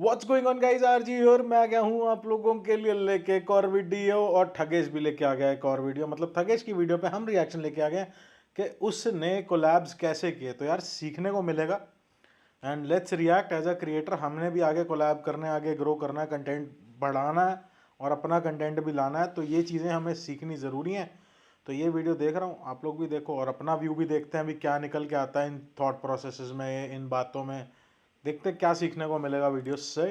What's going on guys, RG here. मैं आ गया हूँ आप लोगों के लिए लेके एक और वीडियो, और ठगेश भी लेके आ गया एक और वीडियो। मतलब ठगेश की वीडियो पे हम रिएक्शन लेके आ गए कि उसने कोलैब्स कैसे किए। तो यार सीखने को मिलेगा and let's react as a creator. हमने भी आगे कोलैब करने, आगे ग्रो करना है, कंटेंट बढ़ाना है और अपना कंटेंट भी लाना है। तो ये चीज़ें हमें सीखनी ज़रूरी हैं। तो ये वीडियो देख रहा हूँ, आप लोग भी देखो और अपना व्यू भी देखते हैं अभी क्या निकल के आता है इन थॉट प्रोसेसेस में, इन बातों में। देखते हैं क्या सीखने को मिलेगा वीडियो से।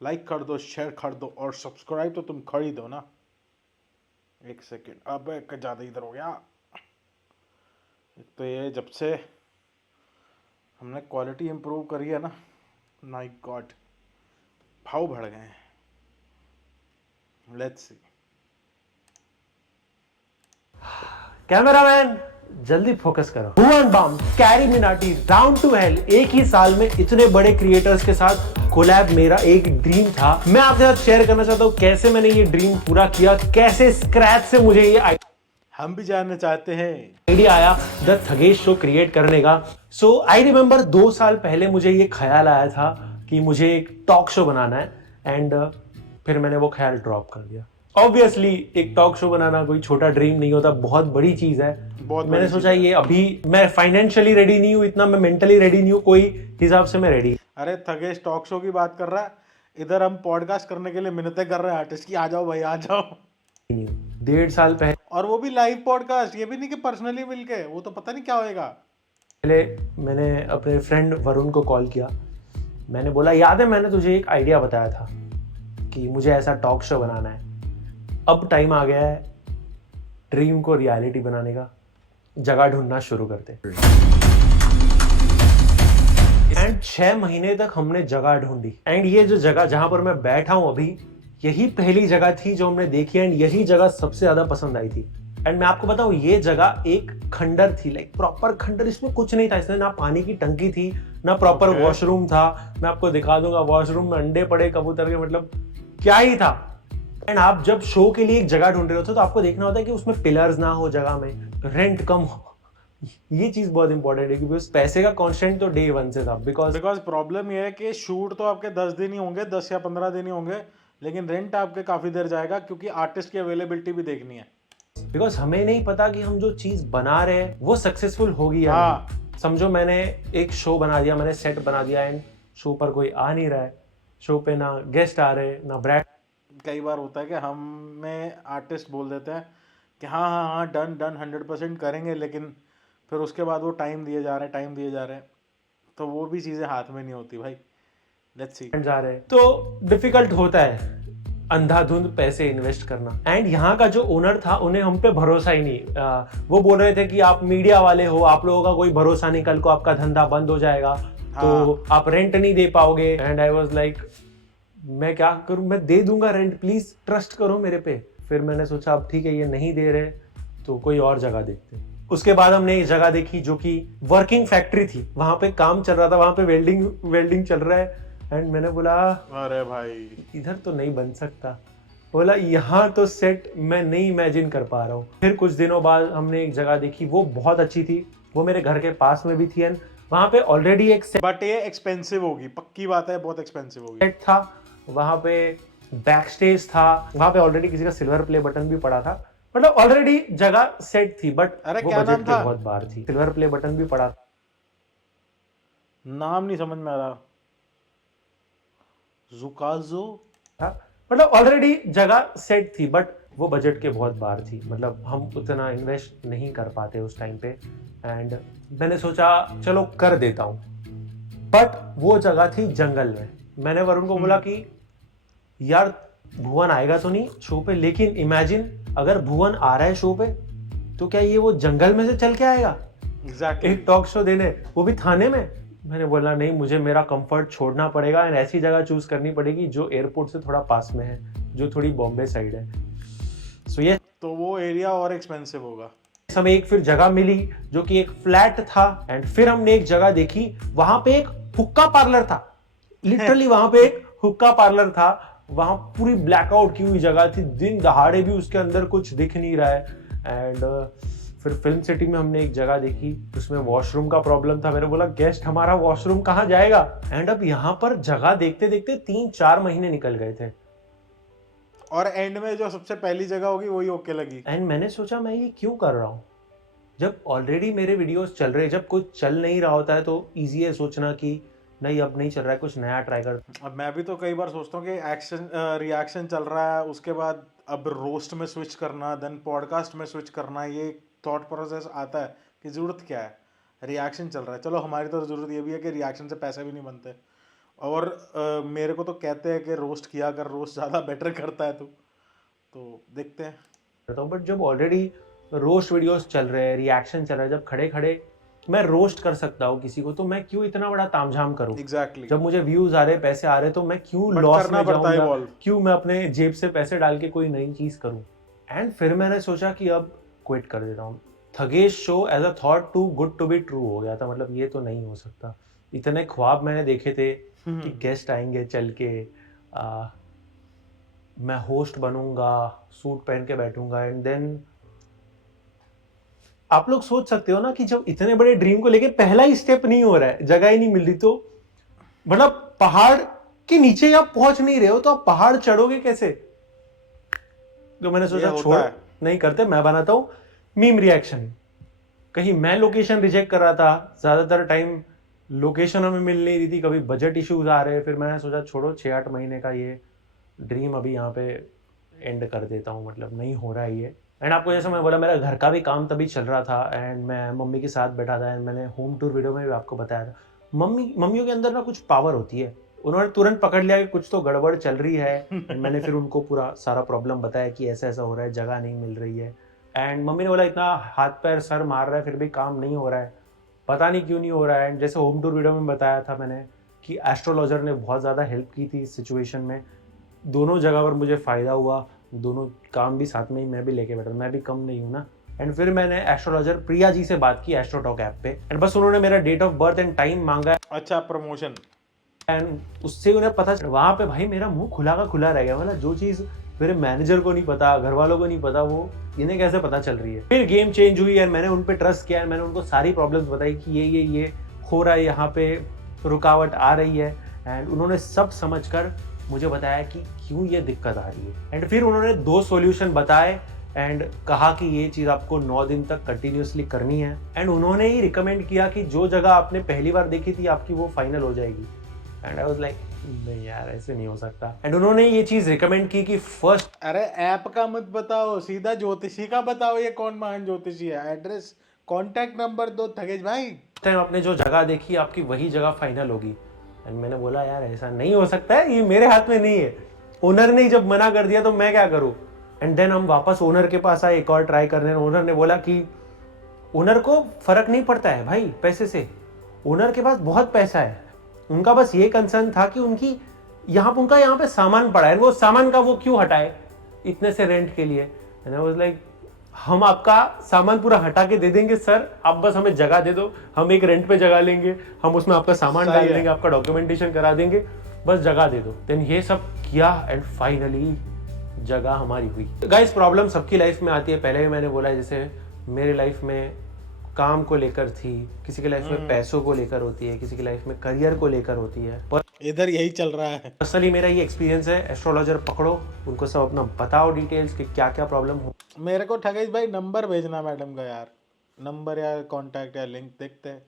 लाइक कर दो, शेयर कर दो और सब्सक्राइब तो तुम कर ही दो ना। एक सेकेंड, अब ज़्यादा इधर हो गया। एक तो ये जब से हमने क्वालिटी इंप्रूव करी है ना, माय गॉड, भाव बढ़ गए हैं। Let's see. कैमरामैन जल्दी फोकस करो। Bhuvan Bam, Carry Minati, down to hell, एक ही साल में इतने बड़े क्रिएटर्स के साथ कोलैब मेरा एक ड्रीम था। मैं आपके साथ शेयर करना चाहता हूँ कैसे मैंने ये ड्रीम पूरा किया, कैसे स्क्रैच से मुझे ये हम भी जानना चाहते हैं। आइडिया आया द ठगेश शो क्रिएट करने का। सो आई रिमेंबर 2 साल पहले मुझे ये ख्याल आया था कि मुझे एक टॉक शो बनाना है एंड फिर मैंने वो ख्याल ड्रॉप कर दिया। ऑब्वियसली एक टॉक शो बनाना कोई छोटा ड्रीम नहीं होता, बहुत बड़ी चीज है। मैंने सोचा ये अभी मैं फाइनेंशियली रेडी नहीं हूँ इतना, मैं मेंटली रेडी नहीं हूँ, कोई हिसाब से मैं रेडी। अरे ठगेश टॉक शो की बात कर रहा है, इधर हम पॉडकास्ट करने के लिए मिन्नतें कर रहे हैं आर्टिस्ट की, आ जाओ भाई आ जाओ। 1.5 साल पहले, और वो भी लाइव पॉडकास्ट, ये भी नहीं कि पर्सनली मिलके, वो तो पता नहीं क्या होएगा। मैंने अपने फ्रेंड वरुण को कॉल किया। मैंने बोला याद है मैंने तुझे एक आइडिया बताया था कि मुझे ऐसा टॉक शो बनाना है। अब टाइम आ गया है ड्रीम को रियलिटी बनाने का, जगह ढूंढना शुरू करते। एंड 6 महीने तक हमने जगह ढूंढी एंड ये जो जगह जहां पर मैं बैठा हूं अभी, यही पहली जगह थी जो हमने देखी एंड यही जगह सबसे ज्यादा पसंद आई थी। एंड मैं आपको बताऊं ये जगह एक खंडर थी, लाइक प्रॉपर खंडर। इसमें कुछ नहीं था, इसमें ना पानी की टंकी थी ना प्रॉपर वॉशरूम था। मैं आपको दिखा दूंगा, वॉशरूम में अंडे पड़े कबूतर के, मतलब क्या ही था। एंड आप जब शो के लिए एक जगह ढूंढ रहे होते तो आपको देखना होता है कि उसमें पिलर्स ना हो, जगह में रेंट कम हो। ये चीज बहुत इंपॉर्टेंट है क्योंकि उस पैसे का कांस्टेंट तो डे 1 से था। बिकॉज प्रॉब्लम ये है कि शूट तो आपके 10 दिन ही होंगे, 10 या 15 दिन ही होंगे, लेकिन रेंट आपके काफी देर जाएगा क्योंकि आर्टिस्ट की अवेलेबिलिटी भी देखनी है। बिकॉज हमें नहीं पता कि हम जो चीज बना रहे हैं वो सक्सेसफुल होगी या नहीं। समझो मैंने एक शो बना दिया, मैंने सेट बना दिया एंड शो पर कोई आ नहीं रहा है, शो पे ना गेस्ट आ रहे ना ब्रांड। कई बार होता है कि हमें आर्टिस्ट बोल देते हैं कि हाँ हाँ हाँ डन डन 100% करेंगे, लेकिन फिर उसके बाद वो टाइम दिए जा रहे हैं, तो वो भी चीज़ें हाथ में नहीं होती भाई। Let's see. जा रहे हैं तो डिफिकल्ट होता है अंधाधुंध पैसे इन्वेस्ट करना। एंड यहाँ का जो ओनर था उन्हें हम पे भरोसा ही नहीं। वो बोल रहे थे कि आप मीडिया वाले हो, आप लोगों का कोई भरोसा नहीं, कल को आपका धंधा बंद हो जाएगा। तो आप रेंट नहीं दे पाओगे। एंड आई वाज लाइक मैं क्या करूं, मैं दे दूंगा रेंट, प्लीज ट्रस्ट करो मेरे पे। फिर मैंने सोचा अब ठीक है ये नहीं दे रहे तो कोई और जगह देखते। उसके बाद हमने एक जगह देखी जो कि वर्किंग फैक्ट्री थी, वहां पे काम चल रहा था, वहां पे वेल्डिंग चल रहा है। एंड मैंने बोला अरे भाई इधर तो नहीं बन सकता। बोला यहाँ तो सेट मैं नहीं इमेजिन कर पा रहा हूँ। फिर कुछ दिनों बाद हमने एक जगह देखी, वो बहुत अच्छी थी, वो मेरे घर के पास में भी थी एंड वहां पे ऑलरेडी एक बट ये एक्सपेंसिव होगी, पक्की बात है, बहुत एक्सपेंसिव होगी। सेट था, वहां पे बैक स्टेज था, वहां पे ऑलरेडी किसी का सिल्वर प्ले बटन भी पड़ा था। मतलब ऑलरेडी जगह सेट थी बट वो बजट के बहुत बाहर थी। सिल्वर प्ले बटन भी पड़ा था, नाम नहीं समझ में आ रहा। जुकाजो था। मतलब ऑलरेडी जगह सेट थी बट वो बजट के बहुत बाहर थी, मतलब हम उतना इन्वेस्ट नहीं कर पाते उस टाइम पे। एंड मैंने सोचा चलो कर देता हूँ, बट वो जगह थी जंगल में। मैंने वरुण को बोला कि यार भुवन आएगा तो नहीं शो पे, लेकिन इमेजिन अगर भुवन आ रहा है शो पे तो क्या ये वो जंगल में से चल के आएगा एक टॉक शो देने, वो भी थाने में। मैंने बोला नहीं, मुझे मेरा कंफर्ट छोड़ना पड़ेगा एंड ऐसी जगह चूज करनी पड़ेगी जो एयरपोर्ट से थोड़ा पास में है, जो थोड़ी बॉम्बे साइड है। सो ये तो वो एरिया और एक्सपेंसिव होगा। हमें एक फिर जगह मिली जो कि एक फ्लैट था एंड फिर हमने एक जगह देखी, वहां पे एक हुक्का पार्लर था। लिटरली वहां पे एक हुक्का पार्लर था, वहां पूरी ब्लैकआउट की हुई जगह थी, दिन दहाड़े भी उसके अंदर कुछ दिख नहीं रहा है। एंड फिर फिल्म सिटी में हमने एक जगह देखी, उसमें वॉशरूम का प्रॉब्लम था। मैंने बोला गेस्ट हमारा वॉशरूम कहाँ जाएगा। एंड अब यहाँ पर जगह देखते देखते 3-4 महीने निकल गए थे। और एंड में जो सबसे पहली जगह होगी वही ओके लगी। एंड मैंने सोचा मैं ये क्यों कर रहा हूँ, जब ऑलरेडी मेरे वीडियोस चल रहे, जब कुछ चल नहीं रहा होता है तो ईजी है सोचना कि नहीं अब नहीं चल रहा है, कुछ नया ट्राई कर। अब मैं भी तो कई बार सोचता हूँ कि एक्शन रिएक्शन चल रहा है, उसके बाद अब रोस्ट में स्विच करना, देन पॉडकास्ट में स्विच करना, ये थॉट प्रोसेस आता है कि ज़रूरत क्या है, रिएक्शन चल रहा है। चलो हमारी तो ज़रूरत ये भी है कि रिएक्शन से पैसे भी नहीं बनते, और मेरे को तो कहते हैं कि रोस्ट किया कर, रोस्ट ज़्यादा बेटर करता है तो देखते हैं। बट जब ऑलरेडी रोस्ट वीडियोस चल रहे हैं, रिएक्शन चल रहा है, जब खड़े खड़े मैं रोस्ट कर सकता हूँ किसी को, तो मैं क्यों इतना बड़ा तामझाम करूँ। एग्जैक्टली। जब मुझे व्यूज आ रहे, पैसे आ रहे, तो मैं क्यों But लॉस करना में पड़ता है जाऊंगा, evolve। क्यों मैं अपने जेब से पैसे डाल के कोई नई चीज करूँ। एंड फिर मैंने सोचा कि अब क्विट कर देता हूँ। थगेश show as a thought too good to be true हो गया था। मतलब ये तो नहीं हो सकता। इतने ख्वाब मैंने देखे थे कि गेस्ट आएंगे चल के, मैं होस्ट बनूंगा, सूट पहन के बैठूंगा। एंड देन आप लोग सोच सकते हो ना कि जब इतने बड़े ड्रीम को लेके पहला ही स्टेप नहीं हो रहा है, जगह ही नहीं मिल रही, तो मतलब पहाड़ के नीचे आप पहुंच नहीं रहे हो तो आप पहाड़ चढ़ोगे कैसे। तो मैंने सोचा छोड़, नहीं करते, मैं बनाता हूं मीम रिएक्शन। कहीं मैं लोकेशन रिजेक्ट कर रहा था, ज्यादातर टाइम लोकेशन हमें मिल नहीं रही थी, कभी बजट इश्यूज आ रहे। फिर मैंने सोचा छोड़ो, 6-8 महीने का ये ड्रीम अभी यहाँ पे एंड कर देता हूँ, मतलब नहीं हो रहा है ये। एंड आपको जैसे मैं बोला, मेरा घर का भी काम तभी चल रहा था एंड मैं मम्मी के साथ बैठा था। एंड मैंने होम टूर वीडियो में भी आपको बताया था, मम्मियों के अंदर ना कुछ पावर होती है। उन्होंने तुरंत पकड़ लिया कि कुछ तो गड़बड़ चल रही है। एंड मैंने फिर उनको पूरा सारा प्रॉब्लम बताया कि ऐसा ऐसा हो रहा है, जगह नहीं मिल रही है। एंड मम्मी ने बोला इतना हाथ पैर सर मार रहा है फिर भी काम नहीं हो रहा है, पता नहीं क्यों नहीं हो रहा है। एंड जैसे होम टूर वीडियो में बताया था मैंने कि एस्ट्रोलॉजर ने बहुत ज़्यादा हेल्प की थी इस सिचुएशन में। दोनों जगह पर मुझे फ़ायदा हुआ, दोनों काम भी साथ में ही मैं भी लेके बैठा, मैं भी कम नहीं हूँ ना। एंड फिर मैंने एस्ट्रोलॉजर प्रिया जी से बात की एस्ट्रोटॉक ऐप पे। एंड बस उन्होंने मेरा date of birth and time मांगा। अच्छा, प्रमोशन। एंड उससे उन्हें पता चला, वहाँ पे भाई मेरा मुंह खुला का खुला रह गया। मतलब जो चीज़ मेरे मैनेजर को नहीं पता, घर वालों को नहीं पता, वो इन्हें कैसे पता चल रही है। फिर गेम चेंज हुई एंड मैंने उन पर ट्रस्ट किया। मैंने उनको सारी प्रॉब्लम्स बताई कि ये हो रहा है, यहाँ पे रुकावट आ रही है। एंड उन्होंने सब समझकर मुझे बताया कि क्यों ये दिक्कत आ रही है। एंड फिर उन्होंने 2 सॉल्यूशन बताए एंड कहा कि ये चीज़ आपको 9 दिन तक कंटिन्यूसली करनी है। एंड उन्होंने ही रिकमेंड किया कि जो जगह आपने पहली बार देखी थी आपकी वो फाइनल हो जाएगी। एंड आई वाज लाइक नहीं यार, ऐसे नहीं हो सकता। एंड उन्होंने ये चीज़ रिकमेंड की कि फर्स्ट, अरे ऐप का मत बताओ, सीधा ज्योतिषी का बताओ। ये कौन महान ज्योतिषी है? एड्रेस, कॉन्टैक्ट नंबर दो थगेश भाई। टाइम आपने जो जगह देखी आपकी वही जगह फाइनल होगी। एंड मैंने बोला यार ऐसा नहीं हो सकता है, ये मेरे हाथ में नहीं है। ओनर ने जब मना कर दिया तो मैं क्या करूं। एंड देन हम वापस ओनर के पास आए एक और ट्राई करने। ओनर ने बोला कि ओनर को फर्क नहीं पड़ता है भाई पैसे से, ओनर के पास बहुत पैसा है, उनका बस ये कंसर्न था कि उनका यहाँ पे सामान पड़ा है, वो सामान का वो क्यों हटाए इतने से रेंट के लिए। एंड आई वाज लाइक हम आपका सामान पूरा हटा के दे देंगे सर, आप बस हमें जगह दे दो, हम एक रेंट पे जगह लेंगे, हम उसमें आपका सामान डाल देंगे, आपका डॉक्यूमेंटेशन करा देंगे, बस जगह दे दो। देन ये सब किया एंड फाइनली जगह हमारी हुई। गाइस प्रॉब्लम सबकी लाइफ में आती है, पहले भी मैंने बोला है, जैसे मेरे लाइफ में काम को लेकर थी, किसी की लाइफ में पैसों को लेकर होती है, किसी की लाइफ में करियर को लेकर होती है। पर इधर यही चल रहा है। पर्सनली मेरा ये एक्सपीरियंस है, एस्ट्रोलॉजर पकड़ो, उनको सब अपना बताओ डिटेल्स कि क्या क्या प्रॉब्लम हो। मेरे को ठगेश भाई नंबर भेजना मैडम का यार, नंबर या कांटेक्ट या लिंक देखते हैं,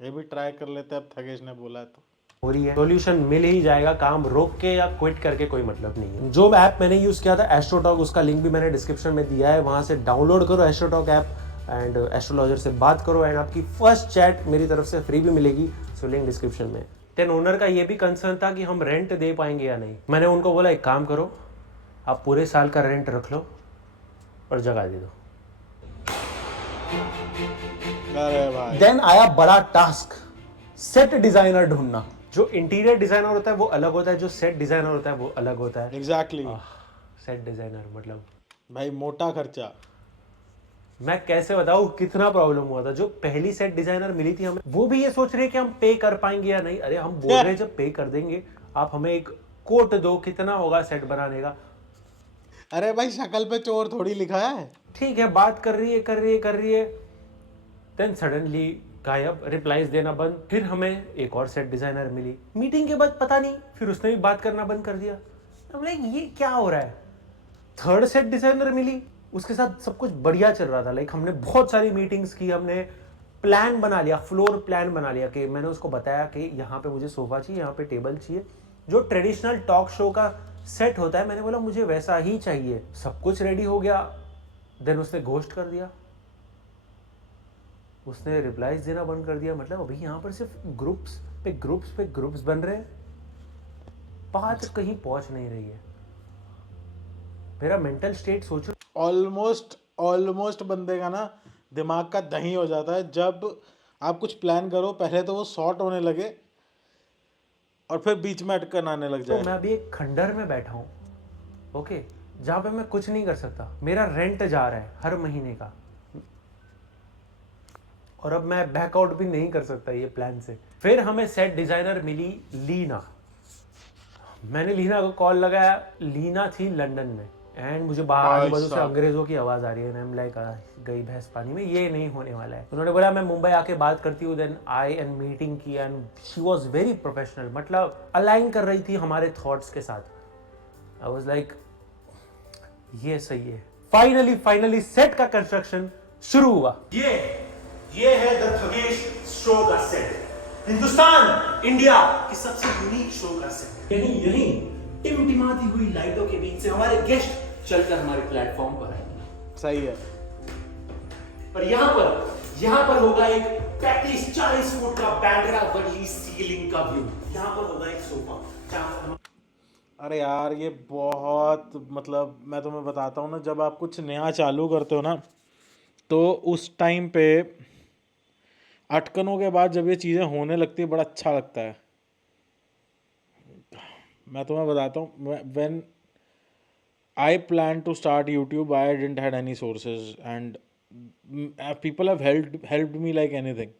ये भी ट्राई कर लेते हैं। अब ठगेश ने बोला तो हो रही है, सॉल्यूशन मिल ही जाएगा। काम रोक के या क्विट करके कोई मतलब नहीं है। जो ऐप मैंने यूज किया था एस्ट्रोटॉक, उसका लिंक भी मैंने डिस्क्रिप्शन में दिया है, वहां से डाउनलोड करो एस्ट्रोटॉक ऐप एंड एस्ट्रोलॉजर से बात करो। एंड आपकी फर्स्ट चैट मेरी तरफ से फ्री भी मिलेगी, सो लिंक डिस्क्रिप्शन में। देन ओनर का ये भी कंसर्न था कि हम रेंट दे पाएंगे या नहीं। मैंने उनको बोला एक काम करो, आप पूरे साल का रेंट रख लो और जगह दे दो। अरे भाई देन आया बड़ा टास्क, सेट डिजाइनर ढूंढना। जो इंटीरियर डिजाइनर होता है वो अलग होता है, जो सेट डिजाइनर होता है वो अलग होता है। एग्जैक्टली। सेट डिजाइनर मतलब भाई मोटा खर्चा। मैं कैसे बताऊं कितना प्रॉब्लम हुआ था। जो पहली सेट डिजाइनर मिली थी हमें, वो भी ये सोच रहे कि हम पे कर पाएंगे या नहीं। अरे हम बोल रहे जब पे कर देंगे आप हमें एक कोट दो, कितना होगा सेट बनाने का। अरे भाई शक्ल पे चोर थोड़ी लिखा है। ठीक है, बात कर रही है, देन सडनली गायब, रिप्लाईज देना बंद। फिर हमें एक और सेट डिजाइनर मिली मीटिंग के बाद, पता नहीं फिर उसने भी बात करना बंद कर दिया। हम लाइक ये क्या हो रहा है। थर्ड सेट डिजाइनर मिली, उसके साथ सब कुछ बढ़िया चल रहा था। लाइक हमने बहुत सारी मीटिंग्स की, हमने प्लान बना लिया, फ्लोर प्लान बना लिया कि मैंने उसको बताया कि यहाँ पे मुझे सोफा चाहिए, यहाँ पे टेबल चाहिए, जो ट्रेडिशनल टॉक शो का सेट होता है। मैंने बोला मुझे वैसा ही चाहिए। सब कुछ रेडी हो गया, देन उसने घोस्ट कर दिया, उसने रिप्लाईज देना बंद कर दिया। मतलब अभी यहाँ पर सिर्फ ग्रुप्स पे ग्रुप्स बन रहे हैं, बात कहीं पहुंच नहीं रही है। मेरा मेंटल स्टेट सोचो, ऑलमोस्ट बंदे का ना दिमाग का दही हो जाता है जब आप कुछ प्लान करो, पहले तो वो सॉर्ट होने लगे और फिर बीच में अटकन आने लग जाए। तो मैं अभी एक खंडर में बैठा हूँ, ओके, जहाँ पे मैं कुछ नहीं कर सकता। मेरा रेंट जा रहा है हर महीने का, और अब मैं बैकआउट भी नहीं कर सकता ये प्लान से। फिर हमें सेट डिजाइनर मिली लीना। मैंने लीना को कॉल लगाया, लीना थी लंदन में, एंड मुझे बाहर आजू बाजू से अंग्रेजों की आवाज आ रही है। मैं लाइक गई भैंस पानी में, ये नहीं होने वाला है। उन्होंने बोला मैं मुंबई आके बात करती हूँ। देन आई एंड मीटिंग की, and she was very professional, मतलब अलाइन कर रही थी हमारे थॉट्स के साथ। आई वाज लाइक ये सही है। फाइनली सेट का कंस्ट्रक्शन शुरू हुआ। ये है द थगेश शो का सेट, हिंदुस्तान इंडिया की सबसे यूनिक शो का सेट। यहीं टिमटिमाती हुई लाइटों के बीच से हमारे गेस्ट चलकर हमारे प्लेटफॉर्म पर आएंगे। सही है। पर यहाँ पर होगा एक 35-40 फुट का बैंड्रा बड़ी सीलिंग का व्यू। यहाँ पर होगा एक सोफा। अरे यार ये बहुत, मतलब मैं तुम्हें बताता हूँ ना, जब आप कुछ नया चालू करते हो ना, तो उस टाइम पे अटकनों के बाद जब ये चीज़ें होने लगती है बड़ा अच्छा लगता है। मैं तुम्हें बताता हूँ, when I plan to start YouTube I didn't had any sources and people have helped me like anything.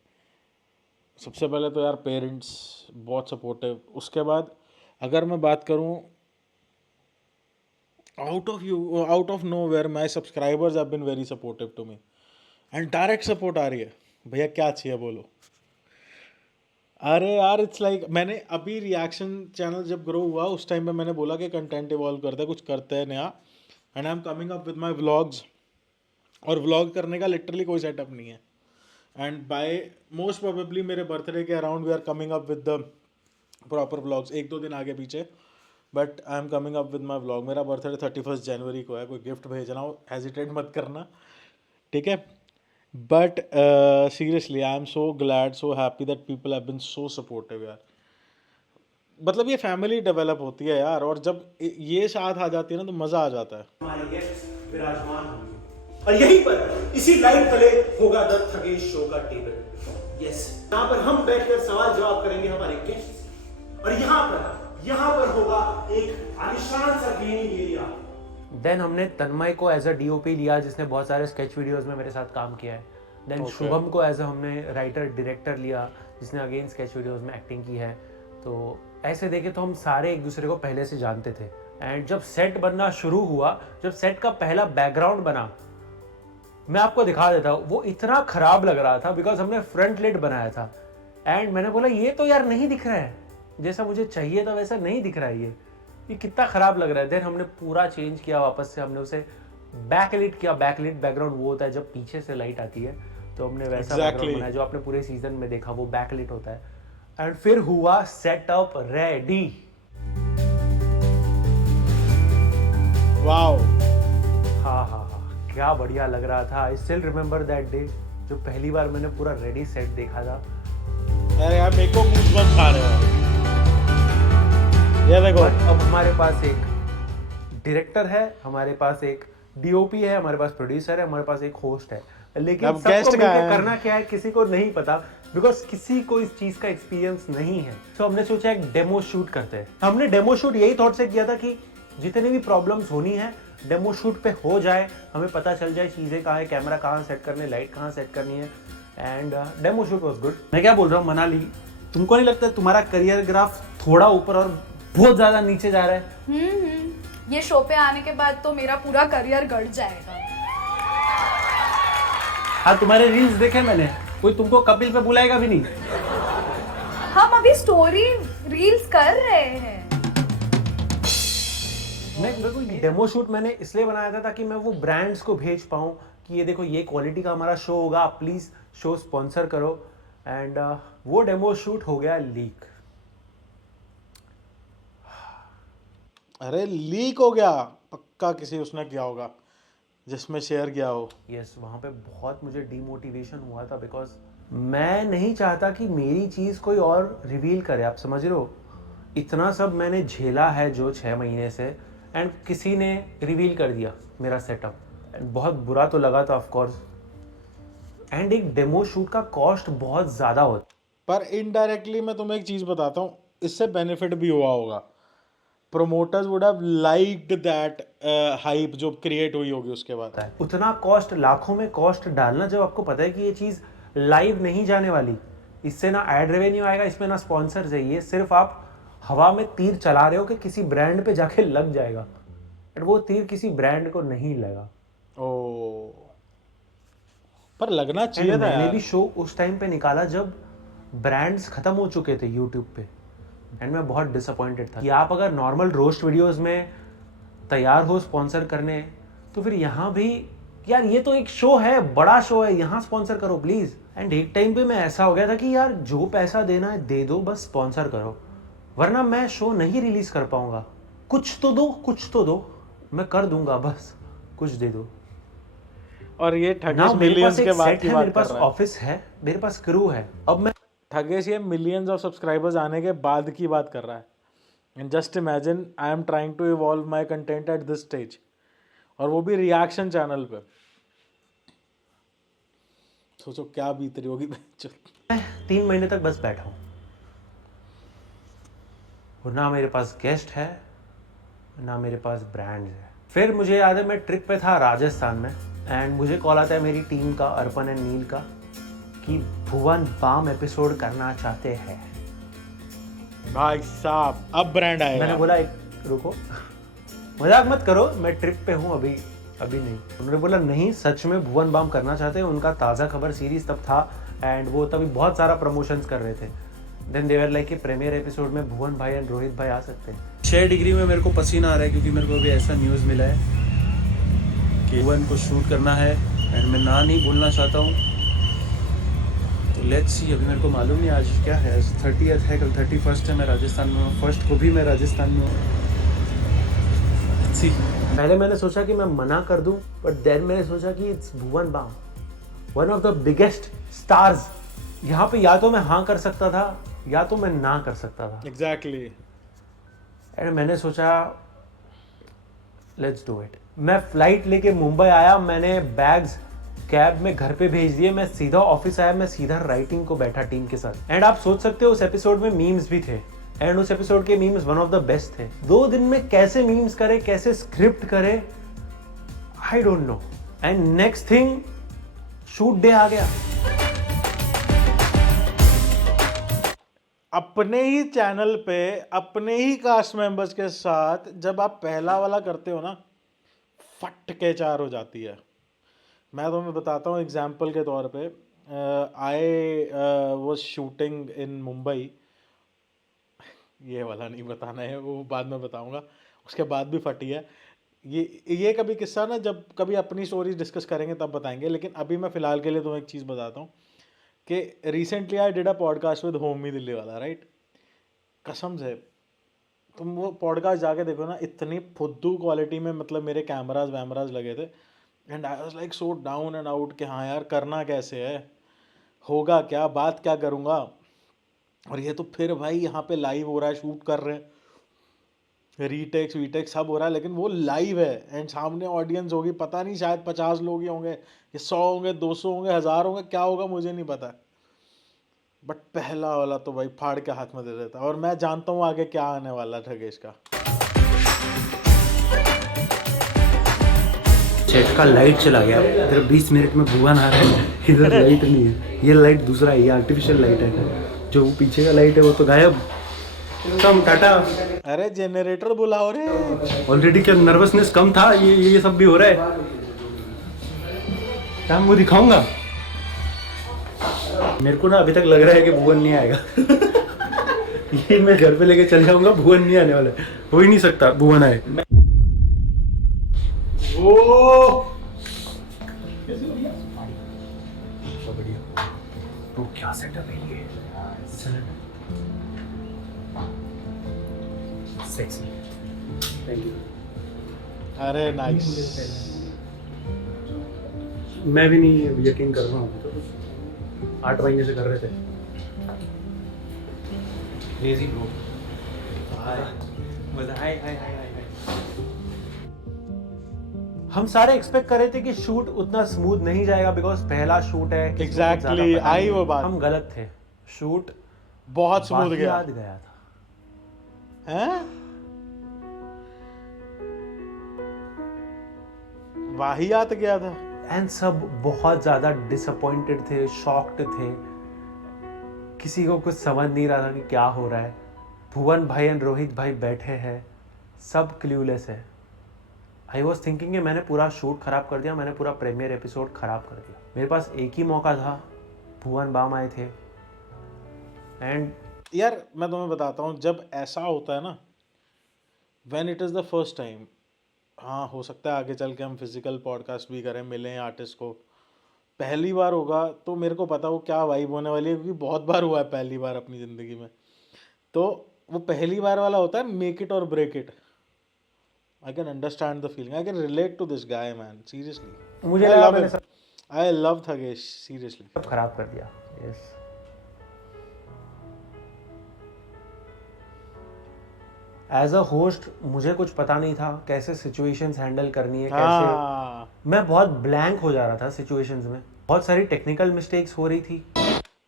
सबसे पहले तो यार पेरेंट्स बहुत सपोर्टिव। उसके बाद अगर मैं बात करूँ out of nowhere, my subscribers have been very supportive to me and direct support आ रही है, भैया क्या चाहिए बोलो। अरे यार इट्स लाइक मैंने अभी रिएक्शन चैनल जब ग्रो हुआ उस टाइम पे मैंने बोला कि कंटेंट इवॉल्व करते हैं, कुछ करते हैं नया, and I am coming up with my vlogs. और व्लॉग करने का लिटरली कोई सेटअप नहीं है, एंड बाय मोस्ट प्रोबेबली मेरे बर्थडे के around we are coming up with the proper vlogs, 1-2 दिन आगे पीछे, but I am coming up with my vlog. मेरा बर्थडे 31 जनवरी को है, कोई गिफ्ट भेजना हो हेजिटेट मत करना, ठीक है। But seriously I am so glad, so happy that people have been so supportive यार। मतलब ये फैमिली डेवलप होती है यार, और जब ये साथ आ जाती है ना तो मज़ा आ जाता है। हमारे गेस्ट विराजमान होंगे और यहीं पर इसी लाइट तले होगा द थगेश शो का टेबल। यस, यहाँ पर हम बैठकर सवाल जवाब करेंगे हमारे गेस्ट, और यहाँ पर होगा एक आलिशान सा गेमिंग एरिया। देन हमने तन्मय को एज अ डीओपी लिया, जिसने बहुत सारे स्केच वीडियोस में मेरे साथ काम किया है। देन शुभम को एज अ हमने राइटर डायरेक्टर लिया, जिसने अगेन स्केच वीडियोस में एक्टिंग की है। तो ऐसे देखे तो हम सारे एक दूसरे को पहले से जानते थे। एंड जब सेट बनना शुरू हुआ, जब सेट का पहला बैकग्राउंड बना, मैं आपको दिखा देता हूँ, वो इतना खराब लग रहा था बिकॉज हमने फ्रंट लिड बनाया था। एंड मैंने बोला ये तो यार नहीं दिख रहा है, जैसा मुझे चाहिए था वैसा नहीं दिख रहा है, ये कितना खराब लग रहा है। देन हमने पूरा चेंज किया, वापस से हमने उसे बैकलिट किया। बैकलिट बैकग्राउंड वो होता है जब पीछे से लाइट आती है, तो हमने वैसा बैकग्राउंड बनाया जो आपने पूरे सीजन में देखा, वो बैकलिट होता है। एंड फिर हुआ सेटअप रेडी। वाओ, हाँ, क्या बढ़िया लग रहा था। I still remember that day, जो पहली बार मैंने पूरा रेडी सेट देखा था। अरे यार मेरे को गूज़बम्स आ रहे हैं। ये देखो, अब हमारे पास एक डायरेक्टर है, हमारे पास एक डीओपी है, हमारे पास प्रोड्यूसर है, हमारे पास एक होस्ट है, लेकिन अब सबको गेस्ट मिलकर करना क्या है किसी को नहीं पता, बिकॉज किसी को इस चीज का एक्सपीरियंस नहीं है। तो हमने सोचा एक डेमो शूट करते हैं। हमने डेमो शूट यही थॉट से किया था कि जितनी भी प्रॉब्लम्स होनी है डेमो शूट पे हो जाए, हमें पता चल जाए चीजें कहाँ है, कैमरा कहाँ सेट करने, लाइट कहाँ सेट करनी है। And demo shoot was good. मैं क्या बोल रहा हूँ मनाली, तुमको नहीं लगता तुम्हारा करियर ग्राफ थोड़ा ऊपर और बहुत ज्यादा नीचे जा रहा है? ये शो पे आने के बाद तो मेरा पूरा करियर गड़ जाएगा। हाँ, तुम्हारे रील्स देखे मैंने, कोई तुमको कपिल पे बुलाएगा भी नहीं। हम अभी स्टोरी रील्स कर रहे हैं। मेरे को डेमो शूट मैंने इसलिए बनाया था ताकि मैं वो ब्रांड्स को भेज पाऊँ कि ये देखो, ये क्वालिटी का हमारा शो होगा, आप प्लीज़ शो स्पॉन्सर करो। एंड वो डेमो शूट हो गया लीक। अरे लीक हो गया, पक्का किसी उसने किया होगा जिसमें शेयर किया हो। यस, वहाँ पे बहुत मुझे डीमोटिवेशन हुआ था, बिकॉज मैं नहीं चाहता कि मेरी चीज़ कोई और रिवील करे। आप समझ रहे हो, इतना सब मैंने झेला है जो 6 महीने से, एंड किसी ने रिवील कर दिया मेरा सेटअप, एंड बहुत बुरा तो लगा था ऑफ कोर्स। एंड एक डेमो शूट का कॉस्ट बहुत ज़्यादा होता पर इनडायरेक्टली मैं तुम्हें एक चीज़ बताता हूँ, इससे बेनिफिट भी हुआ होगा। Promoters would have liked that hype जो क्रिएट हुई होगी उसके बाद। है। उतना कॉस्ट, लाखों में कॉस्ट डालना, जब आपको पता है कि ये चीज़ लाइव नहीं जाने वाली, इससे ना एड रेवेन्यू आएगा, इसमें ना स्पॉन्सर्स है, ये सिर्फ आप हवा में तीर चला रहे हो कि किसी ब्रांड पे जाके लग जाएगा, बट वो तीर किसी ब्रांड को नहीं लगा। ओ, पर लगना एंड चाहिए था मैंने यार। भी शो उस टाइम पे निकाला जब ब्रांड्स खत्म हो चुके थे यूट्यूब पे, एंड मैं बहुत डिसअपॉइंटेड था कि आप अगर नॉर्मल रोस्ट वीडियोस में तैयार हो स्पॉन्सर करने, तो फिर यहाँ भी यार ये तो एक शो है, बड़ा शो है, यहाँ स्पॉन्सर करो प्लीज़। एंड एक टाइम पे मैं ऐसा हो गया था कि यार जो पैसा देना है दे दो, बस स्पॉन्सर करो, वरना मैं शो नहीं रिलीज कर पाऊंगा। कुछ तो दो, कुछ तो दो, मैं कर दूंगा, बस कुछ दे दो। और ये ना ठगेश मेरे मिलियंस पास एक के बाद सेट की है, बात मेरे कर पास रहा है। ऑफिस है, मेरे पास क्रू है। अब मैं ठगेश ये मिलियंस ऑफ सब्सक्राइबर्स आने के बाद की बात कर रहा है। And just imagine I am trying to evolve my content at this stage, और वो भी रिएक्शन चैनल पे। सोचो क्या बीत रही होगी। 3 महीने तक बस बैठा हूँ, और ना मेरे पास गेस्ट है, ना मेरे पास ब्रांड है। फिर मुझे याद है मैं ट्रिप पे था राजस्थान में, एंड मुझे कॉल आता है मेरी टीम का, अर्पण एंड नील का, कि भुवन बाम एपिसोड करना चाहते हैं। भाई साहब अब ब्रांड आएगा। मैंने बोला एक रुको, मजाक मत करो, मैं ट्रिप पे हूँ अभी नहीं। उन्होंने बोला नहीं, सच में भुवन बाम करना चाहते हैं। उनका ताज़ा खबर सीरीज तब था, एंड वो तभी बहुत सारा प्रमोशंस कर रहे थे। देन दे वर लाइक कि प्रीमियर एपिसोड में भुवन भाई एंड रोहित भाई आ सकते हैं। 6 डिग्री में मेरे को पसीना आ रहा है, क्योंकि मेरे को अभी ऐसा न्यूज़ मिला है कि भुवन को शूट करना है, एंड मैं ना नहीं बोलना चाहता हूँ। तो लेट्स सी, अभी मेरे को मालूम नहीं आज क्या है। आज 30th है, कल 31st है। मैं राजस्थान में हूँ, 1st को भी मैं राजस्थान में हूँ। पहले मैंने सोचा कि मैं मना कर दूं, बट देन मैंने सोचा कि it's Bhuvan Bam, one of the biggest stars. यहाँ पे या तो मैं हाँ कर सकता था, या तो मैं ना कर सकता था। एग्जैक्टली। एंड मैंने सोचा लेट्स डू इट। मैं फ्लाइट लेके मुंबई आया, मैंने बैग्स कैब में घर पे भेज दिए, मैं सीधा ऑफिस आया, मैं सीधा राइटिंग को बैठा टीम के साथ। एंड आप सोच सकते हो उस एपिसोड में मीम्स भी थे, एंड उस एपिसोड के memes one of the best थे। 2 दिन में कैसे मीम्स करे, कैसे स्क्रिप्ट करे, I don't know. And next thing, shoot day आ गया। अपने ही चैनल पे अपने ही कास्ट मेंबर्स के साथ जब आप पहला वाला करते हो ना, फट के 4 हो जाती है। मैं तुम्हें बताता हूँ एग्जाम्पल के तौर पे। आई वाज शूटिंग इन मुंबई। ये वाला नहीं बताना है, वो बाद में बताऊंगा, उसके बाद भी फटी है। ये कभी किस्सा ना, जब कभी अपनी स्टोरीज डिस्कस करेंगे तब बताएंगे। लेकिन अभी मैं फ़िलहाल के लिए तुम्हें एक चीज़ बताता हूँ कि recently I did a podcast with Homi Delhi वाला, राइट। कसम से तुम वो पॉडकास्ट जाके देखो ना, इतनी फुद्दू क्वालिटी में, मतलब मेरे कैमराज वैमराज लगे थे, and I was like so down and out कि हाँ यार करना कैसे है, होगा क्या, बात क्या करूँगा। और ये तो फिर भाई यहाँ पे लाइव हो रहा है, शूट कर रहे हैं, रीटेक्स वीटेक्स सब हो रहा है, लेकिन वो लाइव है एंड सामने ऑडियंस होगी, पता नहीं शायद 50 लोग ही होंगे, ये 100 होंगे, 200 होंगे, 1000 होंगे, क्या होगा मुझे नहीं पता। बट पहला वाला तो भाई फाड़ के हाथ में दे देता, और मैं जानता हूँ आगे क्या आने वाला ठगेश का। सेट का लाइट चला गया, इधर 20 मिनट में भुवन आ रहा है, इधर लाइट नहीं है। ये लाइट दूसरा है, ये आर्टिफिशियल लाइट है। जो पीछे का लाइट है वो तो गायब। कम टाटा। अरे जनरेटर बुलाओ रे। ऑलरेडी क्या नर्वसनेस कम था, ये सब भी हो रहा है। क्या मैं वो दिखाऊंगा? मेरे को ना अभी तक लग रहा है कि भुवन नहीं आएगा। ये मैं घर पे लेके चल जाऊंगा, भुवन नहीं आने वाला है। हो ही नहीं सकता भुवन आए। वो क्या सेटअप है ये? सेक्सी। Thank you. अरे नाइस। मैं भी नहीं यकीन कर रहा हूँ, तो 8 महीने से कर रहे थे। Crazy bro. मजा आए। हम सारे एक्सपेक्ट कर रहे थे कि शूट उतना स्मूथ नहीं जाएगा बिकॉज पहला शूट है। Exactly, आई वो बात। हम गलत थे। शूट बहुत स्मूथ गया गया था। हैं? वाहियात गया था। एंड सब बहुत ज्यादा डिसअपॉइंटेड थे, शॉक्ड थे। किसी को कुछ समझ नहीं रहा था कि क्या हो रहा है। भुवन भाई एंड रोहित भाई बैठे हैं, सब क्लूलेस है। आई वॉज थिंकिंग कि मैंने पूरा शूट खराब कर दिया, मैंने पूरा प्रीमियर एपिसोड खराब कर दिया। मेरे पास एक ही मौका था, भुवन बाम आए थे। एंड यार मैं तुम्हें बताता हूँ, जब ऐसा होता है ना, when it is the first time, हाँ हो सकता है आगे चल के हम फिजिकल पॉडकास्ट भी करें, मिलें आर्टिस्ट को। पहली बार होगा तो मेरे को पता वो क्या वाइब होने वाली है, क्योंकि बहुत बार हुआ है पहली बार अपनी ज़िंदगी में। तो वो पहली बार वाला होता है मेक इट और break it. I can understand the feeling, I can relate to this guy man, seriously. मुझे लगा मैंने सब आई लव थगेश, सीरियसली। खराब कर दिया। यस। एज अ होस्ट मुझे कुछ पता नहीं था कैसे सिचुएशंस हैंडल करनी है, कैसे। मैं बहुत ब्लैंक हो जा रहा था सिचुएशंस में। बहुत सारी टेक्निकल मिस्टेक्स हो रही थी।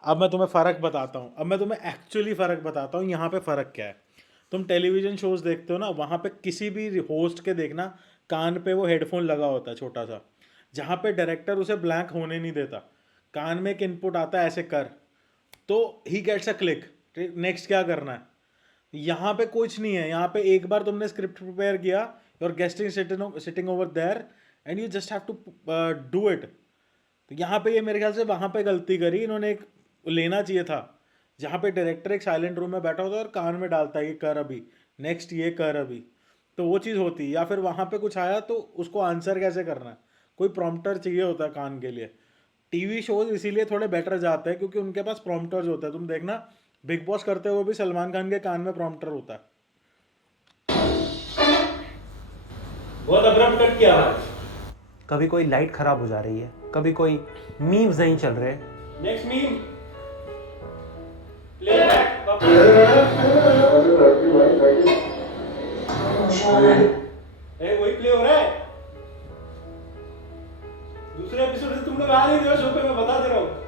अब मैं तुम्हें फ़र्क बताता हूँ, अब मैं तुम्हें एक्चुअली फ़र्क बताता हूँ। यहाँ पे फ़र्क क्या है, तुम टेलीविज़न शोज़ देखते हो ना, वहाँ पे किसी भी होस्ट के देखना कान पे वो हेडफोन लगा होता है छोटा सा, जहाँ पे डायरेक्टर उसे ब्लैंक होने नहीं देता। कान में एक इनपुट आता है, ऐसे कर, तो ही गेट्स अ क्लिक, नेक्स्ट क्या करना है। यहाँ पे कुछ नहीं है। यहाँ पे एक बार तुमने स्क्रिप्ट प्रिपेयर किया, your guesting sitting over there and you just have to do it. तो यहाँ पे ये मेरे ख्याल से वहाँ पे गलती करी इन्होंने। एक लेना चाहिए था जहाँ पे डायरेक्टर एक साइलेंट रूम में बैठा होता है और कान में डालता है, ये कर अभी, नेक्स्ट ये कर अभी, तो वो चीज़ होती। या फिर वहाँ पे कुछ आया तो उसको आंसर कैसे करना है, कोई प्रॉम्प्टर चाहिए होता है कान के लिए। टीवी शोज इसीलिए थोड़े बेटर जाते हैं क्योंकि उनके पास प्रॉम्प्टर्स होते हैं। तुम देखना बिग बॉस करते हुए भी सलमान खान के कान में प्रॉम्प्टर होता है। बहुत अब्रप्ट कट किया। कभी कोई लाइट खराब हो जा रही है, कभी कोई मीम्स नहीं चल रहे। Next meme play back. वही प्ले हो रहा है। दूसरे एपिसोड से तुम लोग आ नहीं रहे हो शो पे, मैं बता दे रहा हूँ।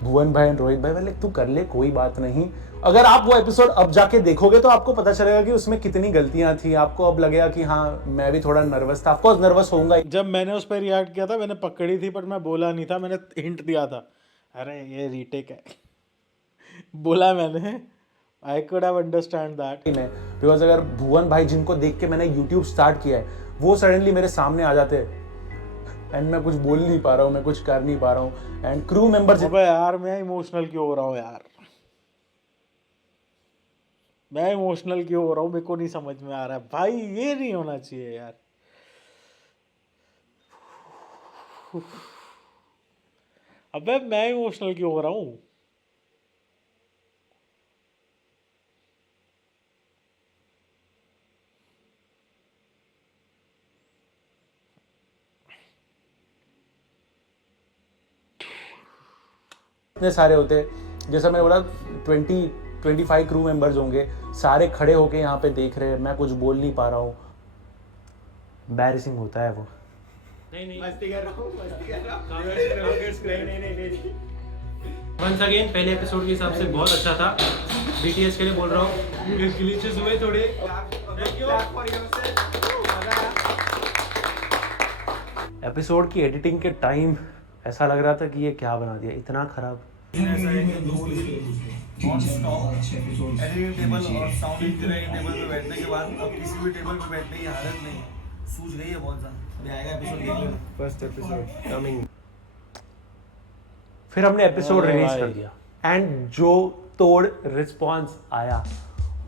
भुवन भाई एंड रोहित भाई बोले तू कर ले, कोई बात नहीं। अगर आप वो एपिसोड अब जाके देखोगे तो आपको पता चलेगा कि उसमें कितनी गलतियां थी। आपको अब लगेगा कि हाँ मैं भी थोड़ा नर्वस था। ऑफकोर्स नर्वस होऊंगा। जब मैंने उस पर रिएक्ट किया था, मैंने पकड़ी थी पर मैं बोला नहीं था, मैंने हिंट दिया था, अरे ये रीटेक है। बोला मैंने, I could have understand that. Because अगर भुवन भाई जिनको देख के मैंने यूट्यूब स्टार्ट किया है, वो सडनली मेरे सामने आ जाते एंड मैं कुछ बोल नहीं पा रहा हूँ, मैं कुछ कर नहीं पा रहा हूँ। एंड क्रू मेंबर्स, अबे यार मैं इमोशनल क्यों हो रहा हूँ यार, मैं इमोशनल क्यों हो रहा हूँ, मेरे को नहीं समझ में आ रहा है भाई। ये नहीं होना चाहिए यार। अबे मैं इमोशनल क्यों हो रहा हूँ। इतने सारे होते, जैसा मैंने बोला 25 क्रू मेंबर्स होंगे, सारे खड़े होके यहाँ पे देख रहे हैं, मैं कुछ बोल नहीं पा रहा हूँ। एम्बैरेसिंग होता है वो। नहीं मस्ती कर रहा हूँ। वंस अगेन पहले एपिसोड के हिसाब से बहुत अच्छा था। BTS के लिए बोल रहा हूँ, ग्लिचेस हुए थोड़े। एपिसोड की एडिटिंग के टाइम ऐसा लग रहा था कि ये क्या बना दिया, इतना खराब। ऐसा है कि नॉन स्टॉप एडिटिंग टेबल और साउंड इंजीनियरिंग टेबल पे बैठने के बाद अब किसी भी टेबल पे बैठने की हालत नहीं है, सूझ गई है बहुत ज़्यादा। अभी आएगा एपिसोड देख लेना, फर्स्ट एपिसोड कमिंग। फिर हमने एपिसोड अरे रिलीज भाई। कर दिया एंड जो तोड़ रिस्पॉन्स आया।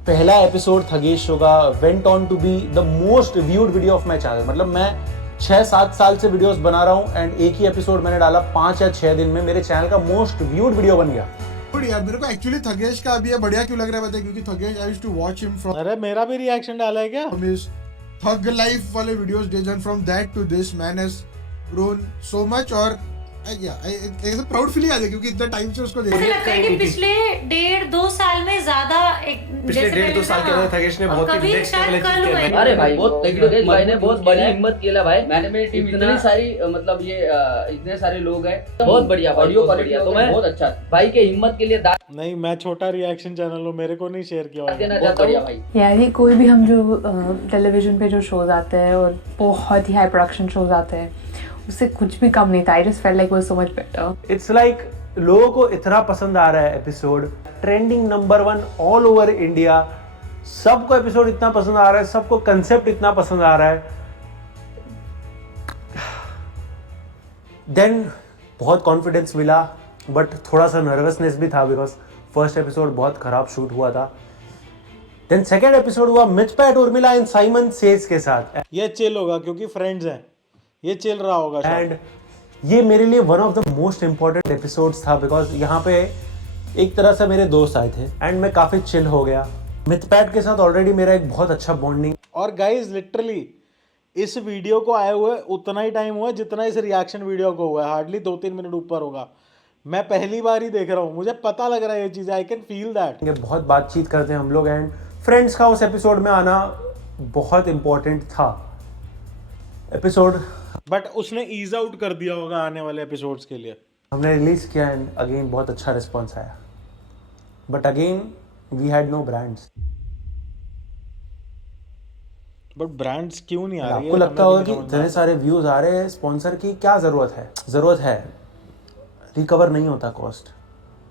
पहला एपिसोड थगेश शो का went on to be the most viewed video of my channel. मतलब मैं 6-7 साल से वीडियोस बना रहा हूँ एंड एक ही एपिसोड मैंने डाला 5 या 6 दिन में मेरे चैनल का मोस्ट व्यूड वीडियो बन गया। बढ़िया, मेरे को एक्चुअली थगेश का अभी ये बढ़िया क्यों लग रहा है पता है, क्योंकि Thugesh I used to watch him from अरे मेरा भी रिएक्शन डाला है क्या? हिज थग लाइफ वाले videos days and from that to this man has grown so much. और एक प्राउड फीलिंग आती है क्योंकि इतना टाइम से उसको देख मुझे लगता है कि पिछले 1.5-2 साल में ज्यादा पिछले 1.5-2 साल के अंदर थगेश ने बहुत कभी next शायद level कल achieve हुआ किया। है। अरे भाई बहुत थगेश भाई ने बहुत बड़ी हिम्मत किया भाई। मैंने मेरी टीम इतनी सारी मतलब ये इतने सारे लोग हैं, बहुत बढ़िया ऑडियो क्वालिटी तो मैं बहुत अच्छा भाई के हिम्मत के लिए नहीं, मैं छोटा रिएक्शन चैनल हूँ, मेरे को नहीं शेयर किया होगा। देना चाहता हूँ भाई। यार ये कोई भी हम जो टेलीविजन पे जो शोज आते हैं और बहुत ही हाई प्रोडक्शन शोज आते हैं उससे कुछ भी कम नहीं था। I just felt like was so much better. It's like लोगों को इतना पसंद आ रहा है episode, trending number 1 all over India. सबको एपिसोड इतना पसंद आ रहा है, सबको कंसेप्ट इतना पसंद आ रहा है। देन बहुत कॉन्फिडेंस मिला बट थोड़ा सा नर्वसनेस भी था बिकॉज फर्स्ट एपिसोड बहुत खराब शूट हुआ था। देन सेकेंड एपिसोड हुआ Mythpat Urmila and Simon says के साथ ये चिल होगा क्योंकि फ्रेंड्स हैं, ये चिल रहा होगा शायद। एंड ये मेरे लिए one of the most important episodes था बिकॉज यहाँ पे एक तरह से मेरे दोस्त आए थे एंड मैं काफी चिल हो गया। मिथपैट के साथ ऑलरेडी मेरा एक बहुत अच्छा बॉन्डिंग। और गाइज लिटरली इस वीडियो को आए हुए उतना ही टाइम हुआ जितना इस रिएक्शन वीडियो को हुआ है, हार्डली 2-3 मिनट ऊपर होगा। मैं पहली बार ही देख रहा हूँ, मुझे पता लग रहा है ये चीज़, आई कैन फील दैट। बहुत बातचीत करते हैं हम लोग एंड फ्रेंड्स का उस एपिसोड में आना बहुत इंपॉर्टेंट था एपिसोड। बट उसने ईज आउट कर दिया होगा आने वाले एपिसोड्स के लिए। हमने रिलीज किया एंड अगेन बहुत अच्छा रिस्पॉन्स आया but again we had no brands. But brands क्यों नहीं आ रही है? आपको लगता हमें होगा भी कि नहीं समझ में इतने सारे व्यूज आ रहे हैं, स्पॉन्सर की क्या ज़रूरत है? ज़रूरत है, रिकवर नहीं होता कॉस्ट,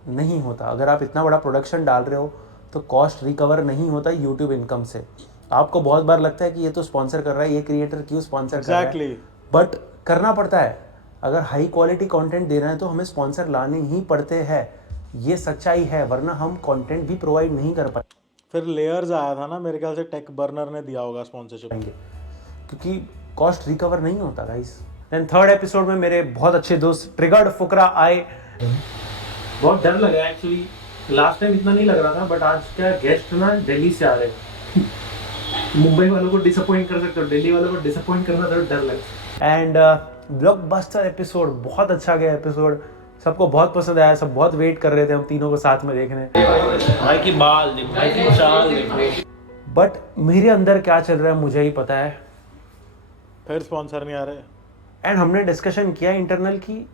नहीं होता। अगर आप इतना बड़ा प्रोडक्शन डाल रहे हो तो कॉस्ट रिकवर नहीं होता यूट्यूब इनकम से। आपको बहुत बार लगता है कि ये तो स्पॉन्सर कर रहा है, ये क्रिएटर क्यों स्पॉन्सर कर रहा है, Exactly. बट करना पड़ता है। अगर हाई क्वालिटी कंटेंट दे रहे हैं तो हमें स्पॉन्सर लाने ही पड़ते हैं, ये सच्चाई है, वरना हम कंटेंट भी प्रोवाइड नहीं कर पाएंगे। फिर लेयर्स आया था ना, मेरे ख्याल से टेक बर्नर ने दिया होगा स्पॉन्सरशिप, क्योंकि कॉस्ट रिकवर नहीं होता गाइस। देन थर्ड एपिसोड में मेरे बहुत अच्छे दोस्त ट्रिगर्ड फुकरा आए। बहुत डर लगा एक्चुअली, लास्ट टाइम इतना नहीं लग रहा था बट आज क्या गेस्ट ना दिल्ली से आ रहे हैं। मुंबई वालों को डिसअपॉइंट कर सकते हो, दिल्ली वालों को डिसअपॉइंट करना तो डर लगता। एंड ब्लॉकबस्टर एपिसोड, बहुत अच्छा गया एपिसोड, सबको बहुत पसंद आया, सब बहुत वेट कर रहे थे हम तीनों को साथ में देखने। भाई की बाल देखो, भाई की चाल देखो। बट मेरे अंदर क्या चल रहा है मुझे ही पता है। फिर स्पॉन्सर नहीं आ रहे। एंड हमने डिस्कशन किया इंटरनल की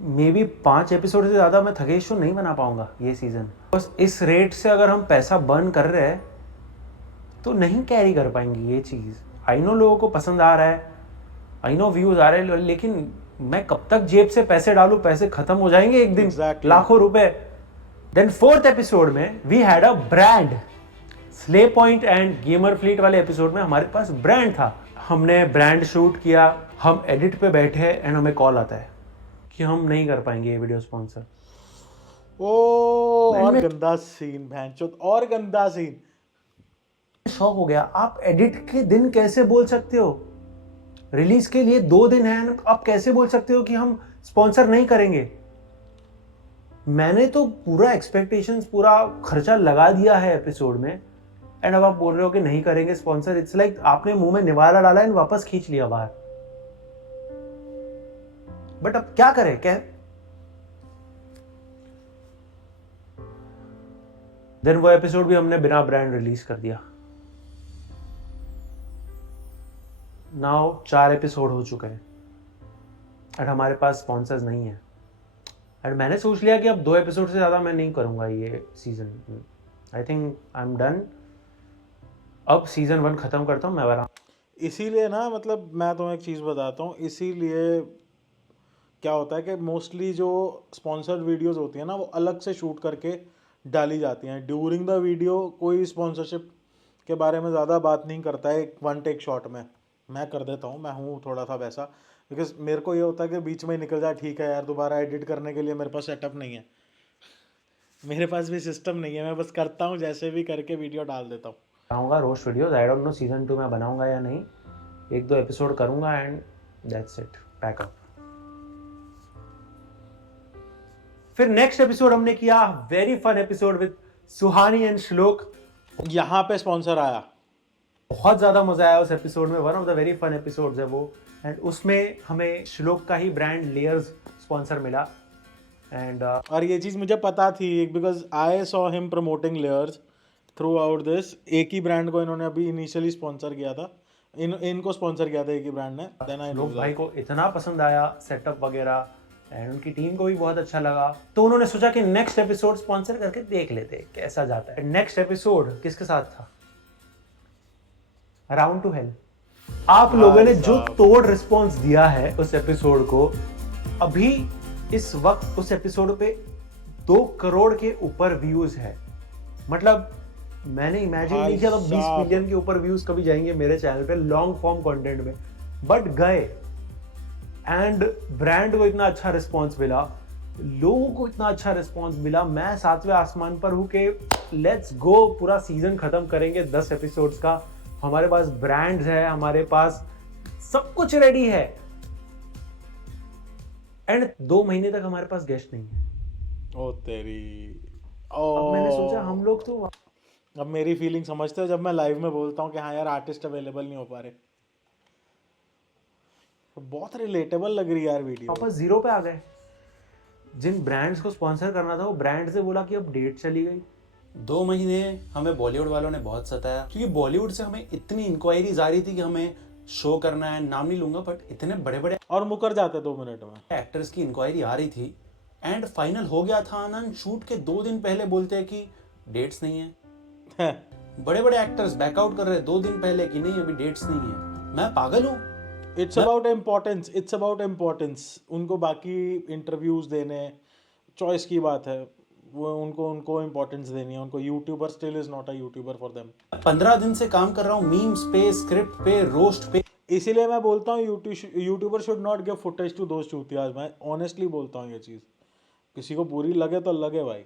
मे बी 5 एपिसोड से ज़्यादा मैं थगेश शो नहीं बना पाऊंगा ये सीज़न। बस इस रेट से अगर हम पैसा बर्न कर रहे हैं तो नहीं कैरी कर पाएंगे ये चीज़। आई नो लोगों को पसंद आ रहा है, आई नो व्यूज़ आ रहे हैं, लेकिन मैं कब तक जेब से पैसे डालूं? पैसे खत्म हो जाएंगे एक दिन, Exactly. लाखों रुपए। देन फोर्थ एपिसोड में we had a brand. Slay Point and Gamer Fleet वाले एपिसोड में हमारे पास ब्रांड था। हमने ब्रांड शूट किया, हम एडिट पे बैठे एंड हमें कॉल आता है कि हम नहीं कर पाएंगे ये वीडियो स्पॉन्सर। ओ और गंदा सीन, भैंचोद, और गंदा सीन। शॉक हो गया, आप एडिट के दिन कैसे बोल सकते हो? रिलीज के लिए 2 दिन है, आप कैसे बोल सकते हो कि हम स्पॉन्सर नहीं करेंगे? मैंने तो पूरा एक्सपेक्टेशंस, पूरा खर्चा लगा दिया है एपिसोड में एंड अब आप बोल रहे हो कि नहीं करेंगे स्पॉन्सर। इट्स लाइक आपने मुंह में निवाला डाला एंड वापस खींच लिया बाहर। बट अब क्या करें? क्या देन वो एपिसोड भी हमने बिना ब्रांड रिलीज कर दिया। नाउ 4 एपिसोड हो चुके हैं एंड हमारे पास स्पॉन्सर्स नहीं है एंड मैंने सोच लिया कि अब 2 एपिसोड से ज़्यादा मैं नहीं करूँगा ये season. I think I am done. अब सीज़न 1 ख़त्म करता हूँ मैं। इसीलिए ना, मतलब मैं तुम्हें एक चीज़ बताता हूँ, इसीलिए क्या होता है कि मोस्टली जो स्पॉन्सर्ड वीडियोस होती हैं ना, वो अलग से शूट करके डाली जाती हैं। ड्यूरिंग द वीडियो कोई स्पॉन्सरशिप के बारे में ज़्यादा बात नहीं करता है एक वन टेक शॉट में। मैं कर देता हूँ, मैं हूँ थोड़ा सा वैसा, बिकॉज मेरे को ये होता है कि बीच में ही निकल जाए, ठीक है यार, दोबारा एडिट करने के लिए मेरे पास सेटअप नहीं है, मेरे पास भी सिस्टम नहीं है, मैं बस करता हूँ जैसे भी करके वीडियो डाल देता हूँ। बनाऊंगा roast videos, I don't know season 2 में बनाऊंगा या नहीं, 1-2 एपिसोड करूंगा and that's it, pack up. फिर नेक्स्ट एपिसोड हमने किया very fun episode with Suhani and Shlok. यहाँ पे स्पॉन्सर आया, बहुत ज़्यादा मजा आया उस एपिसोड में, one of the very fun episodes है वो। एंड उसमें हमें श्लोक का ही ब्रांड लेयर्स स्पॉन्सर मिला। एंड और ये चीज़ मुझे पता थी because I saw him promoting Layers throughout this. एक ही ब्रांड को इन्होंने अभी इनिशियली स्पॉन्सर किया था, इनको स्पॉन्सर किया था एक ही ब्रांड ने। देन आई लोग भाई को इतना पसंद आया सेटअप वगैरह, एंड उनकी टीम को भी बहुत अच्छा लगा, तो उन्होंने सोचा कि नेक्स्ट एपिसोड स्पॉन्सर करके देख लेते कैसा जाता है। नेक्स्ट एपिसोड किसके साथ था? Around to hell. आप लोगों ने जो तोड़ रिस्पॉन्स दिया है उस एपिसोड को, अभी इस वक्त उस एपिसोड पे 2 करोड़ के ऊपर व्यूज है। मतलब मैंने इमेजिन नहीं किया था 20 मिलियन के ऊपर व्यूज कभी जाएंगे मेरे चैनल पे लॉन्ग फॉर्म कंटेंट में, बट गए। एंड ब्रांड को इतना अच्छा रिस्पॉन्स मिला, लोगों को इतना अच्छा रिस्पॉन्स मिला, मैं 7वें आसमान पर हूँ कि लेट्स गो, पूरा सीजन खत्म करेंगे 10 एपिसोड्स का। हमारे पास ब्रांड्स है, हमारे पास सब कुछ रेडी है, एंड 2 महीने तक हमारे पास गेस्ट नहीं है। ओ तेरी, अब मैंने सोचा हम लोग तो अब मेरी फीलिंग समझते हो जब मैं लाइव में बोलता हूँ कि हाँ यार आर्टिस्ट अवेलेबल नहीं हो पा रहे। बहुत रिलेटेबल लग रही है यार वीडियो। वापस जीरो पे आ गए। जिन ब्रांड्स को स्पॉन्सर करना था वो ब्रांड से बोला कि अब डेट चली गई। 2 महीने हमें बॉलीवुड वालों ने बहुत सताया, क्योंकि बॉलीवुड से हमें इतनी इंक्वायरीज आ रही थी कि हमें शो करना है, नाम नहीं लूंगा, बट इतने बड़े बड़े और मुकर जाते 2 मिनट में एक्टर्स की इंक्वायरी आ रही थी। एंड फाइनल हो गया था आनंद, शूट के 2 दिन पहले बोलते हैं कि डेट्स नहीं है। बड़े बड़े एक्टर्स बैकआउट कर रहे हैं 2 दिन पहले कि नहीं अभी डेट्स नहीं है। मैं पागल हूँ। It's about importance, it's about importance. उनको बाकी इंटरव्यूज देने, चॉइस की बात है, वो उनको इम्पोर्टेंस देनी है उनको। YouTuber still is not a YouTuber for them. 15 दिन से काम कर रहा हूँ मीम्स पे, स्क्रिप्ट पे, रोस्ट पे। इसीलिए मैं बोलता हूँ YouTuber should not give footage to दोस्त चूतियाज। मैं ऑनेस्टली बोलता हूँ ये चीज़, किसी को बुरी लगे तो लगे भाई।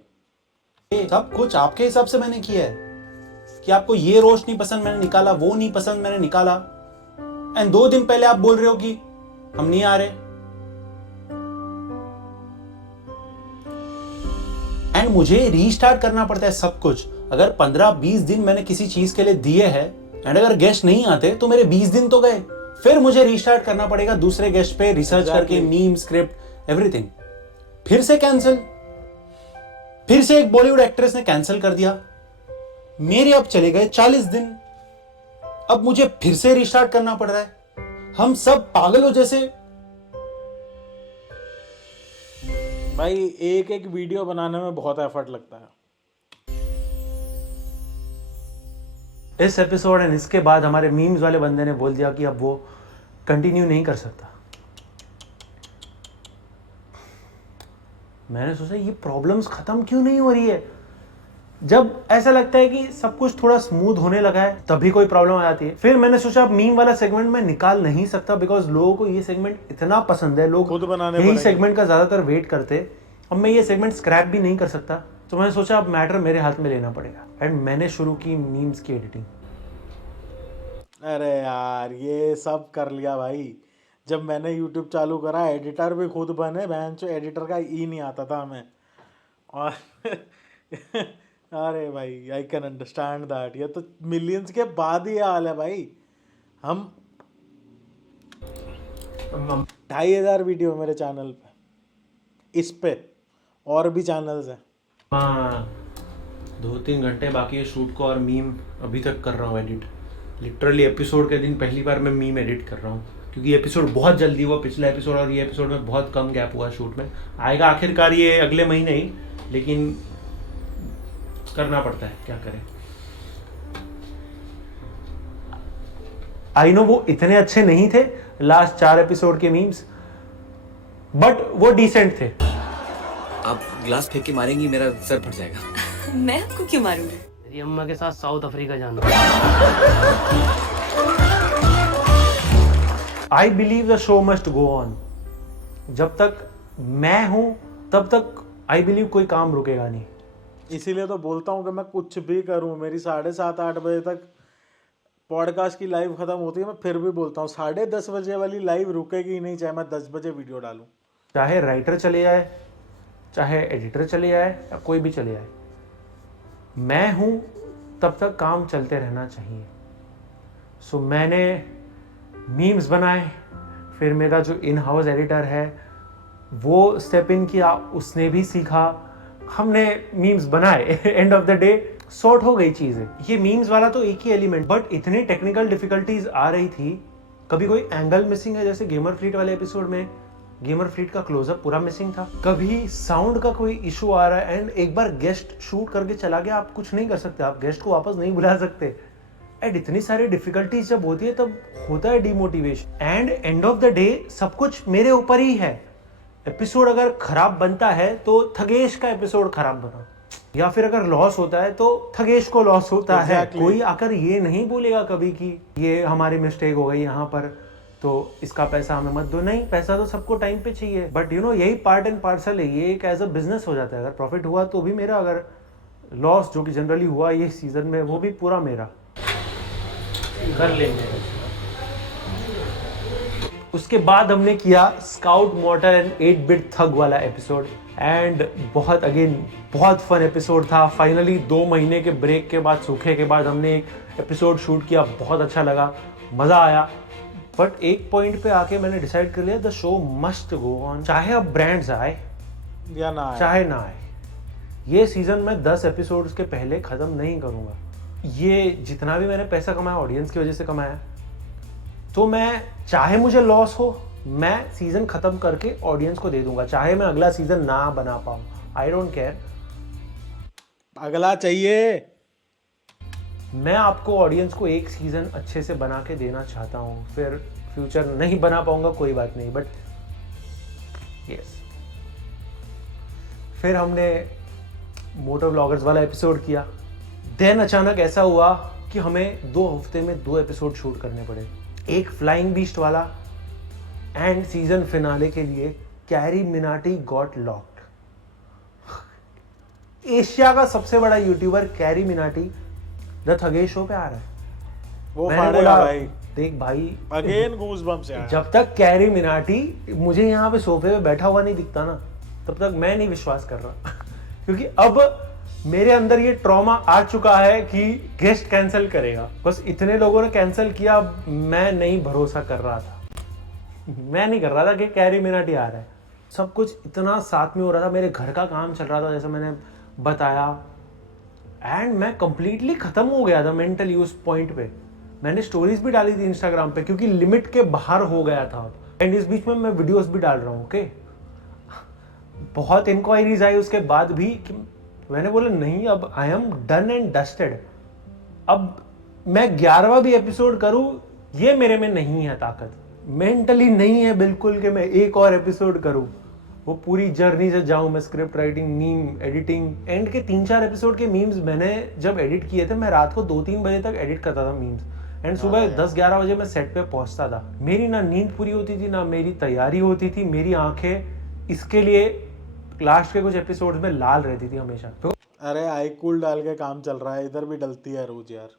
सब कुछ आपके हिसाब से मैंने किया है कि आपको ये रोस्ट नहीं पसंद मैंने निकाला, वो नहीं पसंद मैंने निकाला, एंड 2 दिन पहले आप बोल रहे हो कि हम नहीं आ रहे। एंड मुझे रीस्टार्ट करना पड़ता है सब कुछ। अगर 15-20 दिन मैंने किसी चीज के लिए दिए हैं एंड अगर गेस्ट नहीं आते तो मेरे 20 दिन तो गए। फिर मुझे रीस्टार्ट करना पड़ेगा दूसरे गेस्ट पे रिसर्च करके, मीम, स्क्रिप्ट, एवरीथिंग। फिर से कैंसिल, फिर से एक बॉलीवुड एक्ट्रेस ने कैंसिल कर दिया। मेरे अब चले गए 40 दिन, अब मुझे फिर से रिस्टार्ट करना पड़ रहा है। हम सब पागल हो जैसे। भाई एक एक वीडियो बनाने में बहुत एफर्ट लगता है। इस एपिसोड एंड इसके बाद हमारे मीम्स वाले बंदे ने बोल दिया कि अब वो कंटिन्यू नहीं कर सकता। मैंने सोचा ये प्रॉब्लम्स खत्म क्यों नहीं हो रही है। जब ऐसा लगता है कि सब कुछ थोड़ा स्मूथ होने लगा है तभी कोई प्रॉब्लम आ जाती है। फिर मैंने सोचा अब मीम वाला सेगमेंट मैं निकाल नहीं सकता, बिकॉज लोगों को ये सेगमेंट इतना पसंद है, लोग खुद बनाने यही पड़ेंगे। सेगमेंट का ज्यादातर वेट करते। अब मैं ये सेगमेंट स्क्रैप भी नहीं कर सकता, तो मैंने सोचा अब मैटर मेरे हाथ में लेना पड़ेगा एंड मैंने शुरू की मीम्स की एडिटिंग। अरे यार ये सब कर लिया भाई। जब मैंने YouTube चालू करा एडिटर भी खुद बने, बहन चो एडिटर का ई नहीं आता था हमें। और अरे भाई आई कैन अंडरस्टैंड दैट। ये तो मिलियंस के बाद ही हाल है भाई। हम 2500 वीडियो मेरे चैनल पे, इस पे और भी चैनल्स हैं। हाँ 2-3 घंटे बाकी है शूट को और मीम अभी तक कर रहा हूँ एडिट। लिटरली एपिसोड के दिन पहली बार मैं मीम एडिट कर रहा हूँ, क्योंकि एपिसोड बहुत जल्दी हुआ पिछला एपिसोड और ये एपिसोड में बहुत कम गैप हुआ शूट में। आएगा आखिरकार ये अगले महीने ही, लेकिन करना पड़ता है, क्या करें। आई नो वो इतने अच्छे नहीं थे लास्ट 4 एपिसोड के मीम्स, बट वो डिसेंट थे। आप ग्लास फेंक के मारेंगी, मेरा सर फट जाएगा। मैं आपको क्यों मारूंगी? मेरी अम्मा के साथ साउथ अफ्रीका जाना। I believe the show must go on. जब तक मैं हूं तब तक आई बिलीव कोई काम रुकेगा नहीं। इसीलिए तो बोलता हूँ कि मैं कुछ भी करूँ, मेरी 7:30-8 बजे तक पॉडकास्ट की लाइव खत्म होती है, मैं फिर भी बोलता हूँ 10:30 बजे वाली लाइव रुकेगी ही नहीं, चाहे मैं 10 बजे वीडियो डालूँ। चाहे राइटर चले जाए, चाहे एडिटर चले जाए, या कोई भी चले जाए, मैं हूं तब तक काम चलते रहना चाहिए। सो मैंने मीम्स बनाए, फिर मेरा जो इन हाउस एडिटर है वो स्टेप इन किया, उसने भी सीखा, हमने मीम्स बनाए। End of the day sort हो गई चीजें। ये मीम्स वाला तो एक ही एलिमेंट, बट इतनी टेक्निकल डिफिकल्टीज आ रही थी। कभी कोई एंगल मिसिंग है, जैसे गेमर फ्लीट वाले एपिसोड में गेमर फ्लीट का क्लोजअप पूरा मिसिंग था। कभी साउंड का कोई इशू आ रहा है, एंड एक बार गेस्ट शूट करके चला गया, आप कुछ नहीं कर सकते, आप गेस्ट को वापस नहीं बुला सकते। एंड इतनी सारी डिफिकल्टीज जब होती है तब होता है demotivation. And end of the day सब कुछ मेरे ऊपर ही है। एपिसोड अगर खराब बनता है तो थगेश का एपिसोड खराब बना, या फिर अगर लॉस होता है तो थगेश को लॉस होता है। कोई आकर ये नहीं बोलेगा कभी कि ये हमारी मिस्टेक हो गई यहाँ पर, तो इसका पैसा हमें मत दो। नहीं, पैसा तो सबको टाइम पे चाहिए, बट यू नो यही पार्ट एंड पार्सल है। ये एक एज अ बिजनेस हो जाता है। अगर प्रॉफिट हुआ तो भी मेरा, अगर लॉस जो कि जनरली हुआ ये सीजन में वो भी पूरा मेरा। कर लेंगे। उसके बाद हमने किया स्काउट मोटर एंड 8-बिट थग वाला एपिसोड, एंड बहुत फन एपिसोड था। फाइनली 2 महीने के ब्रेक के बाद, सूखे के बाद हमने एक एपिसोड शूट किया, बहुत अच्छा लगा, मज़ा आया। बट एक पॉइंट पे आके मैंने डिसाइड कर लिया the show must go on, चाहे अब ब्रांड्स आए या ना आए, चाहे ना आए। ये सीजन मैं 10 एपिसोड्स के पहले ख़त्म नहीं करूँगा। ये जितना भी मैंने पैसा कमाया ऑडियंस की वजह से कमाया, तो मैं चाहे मुझे लॉस हो, मैं सीजन खत्म करके ऑडियंस को दे दूंगा, चाहे मैं अगला सीजन ना बना पाऊं। आई डोंट केयर, अगला चाहिए। मैं आपको ऑडियंस को एक सीजन अच्छे से बना के देना चाहता हूं। फिर फ्यूचर नहीं बना पाऊंगा कोई बात नहीं, बट यस। फिर हमने मोटर ब्लॉगर्स वाला एपिसोड किया। देन अचानक ऐसा हुआ कि हमें 2 हफ्ते में 2 एपिसोड शूट करने पड़े। एक फ्लाइंग बीस्ट वाला, एंड सीजन फिनाले के लिए carry Minati got locked. Asia का सबसे बड़ा YouTuber carry Minati the Thagesh show पे आ रहा है। वो मैंने फाड़ेगा बोला, भाई, देख भाई, अगेन गूज़बम्प्स आया। जब तक कैरी मिनाटी मुझे यहाँ पे सोफे पे बैठा हुआ नहीं दिखता ना, तब तक मैं नहीं विश्वास कर रहा। क्योंकि अब मेरे अंदर ये ट्रॉमा आ चुका है कि गेस्ट कैंसिल करेगा। बस इतने लोगों ने कैंसिल किया, अब मैं नहीं भरोसा कर रहा था। मैं नहीं कर रहा था कि कैरी मिनाटी आ रहा है। सब कुछ इतना साथ में हो रहा था, मेरे घर का काम चल रहा था जैसे मैंने बताया, एंड मैं कंप्लीटली खत्म हो गया था मेंटली उस पॉइंट पे। मैंने स्टोरीज भी डाली थी इंस्टाग्राम पे, क्योंकि लिमिट के बाहर हो गया था। एंड इस बीच में मैं वीडियोस भी डाल रहा हूँ। ओके, बहुत इंक्वायरीज आई उसके बाद भी कि मैंने बोला नहीं, अब I am done and dusted. अब मैं 11वां भी एपिसोड करूं, ये मेरे में नहीं है ताकत, मेंटली नहीं है बिल्कुल कि मैं एक और एपिसोड करूं, वो पूरी जर्नी से जाऊं मैं। Script writing, meme editing, and के 3-4 एपिसोड के मीम्स मैंने जब एडिट किए थे, मैं रात को 2-3 बजे तक एडिट करता था मीम्स, एंड सुबह 10-11 बजे मैं सेट पे पहुंचता था। मेरी ना नींद पूरी होती थी, ना मेरी तैयारी होती थी। मेरी आंखें इसके लिए लास्ट के कुछ एपिसोड्स में लाल रहती थी हमेशा। तो अरे आई कूल डाल के काम चल रहा है, इधर भी डलती है रोज यार।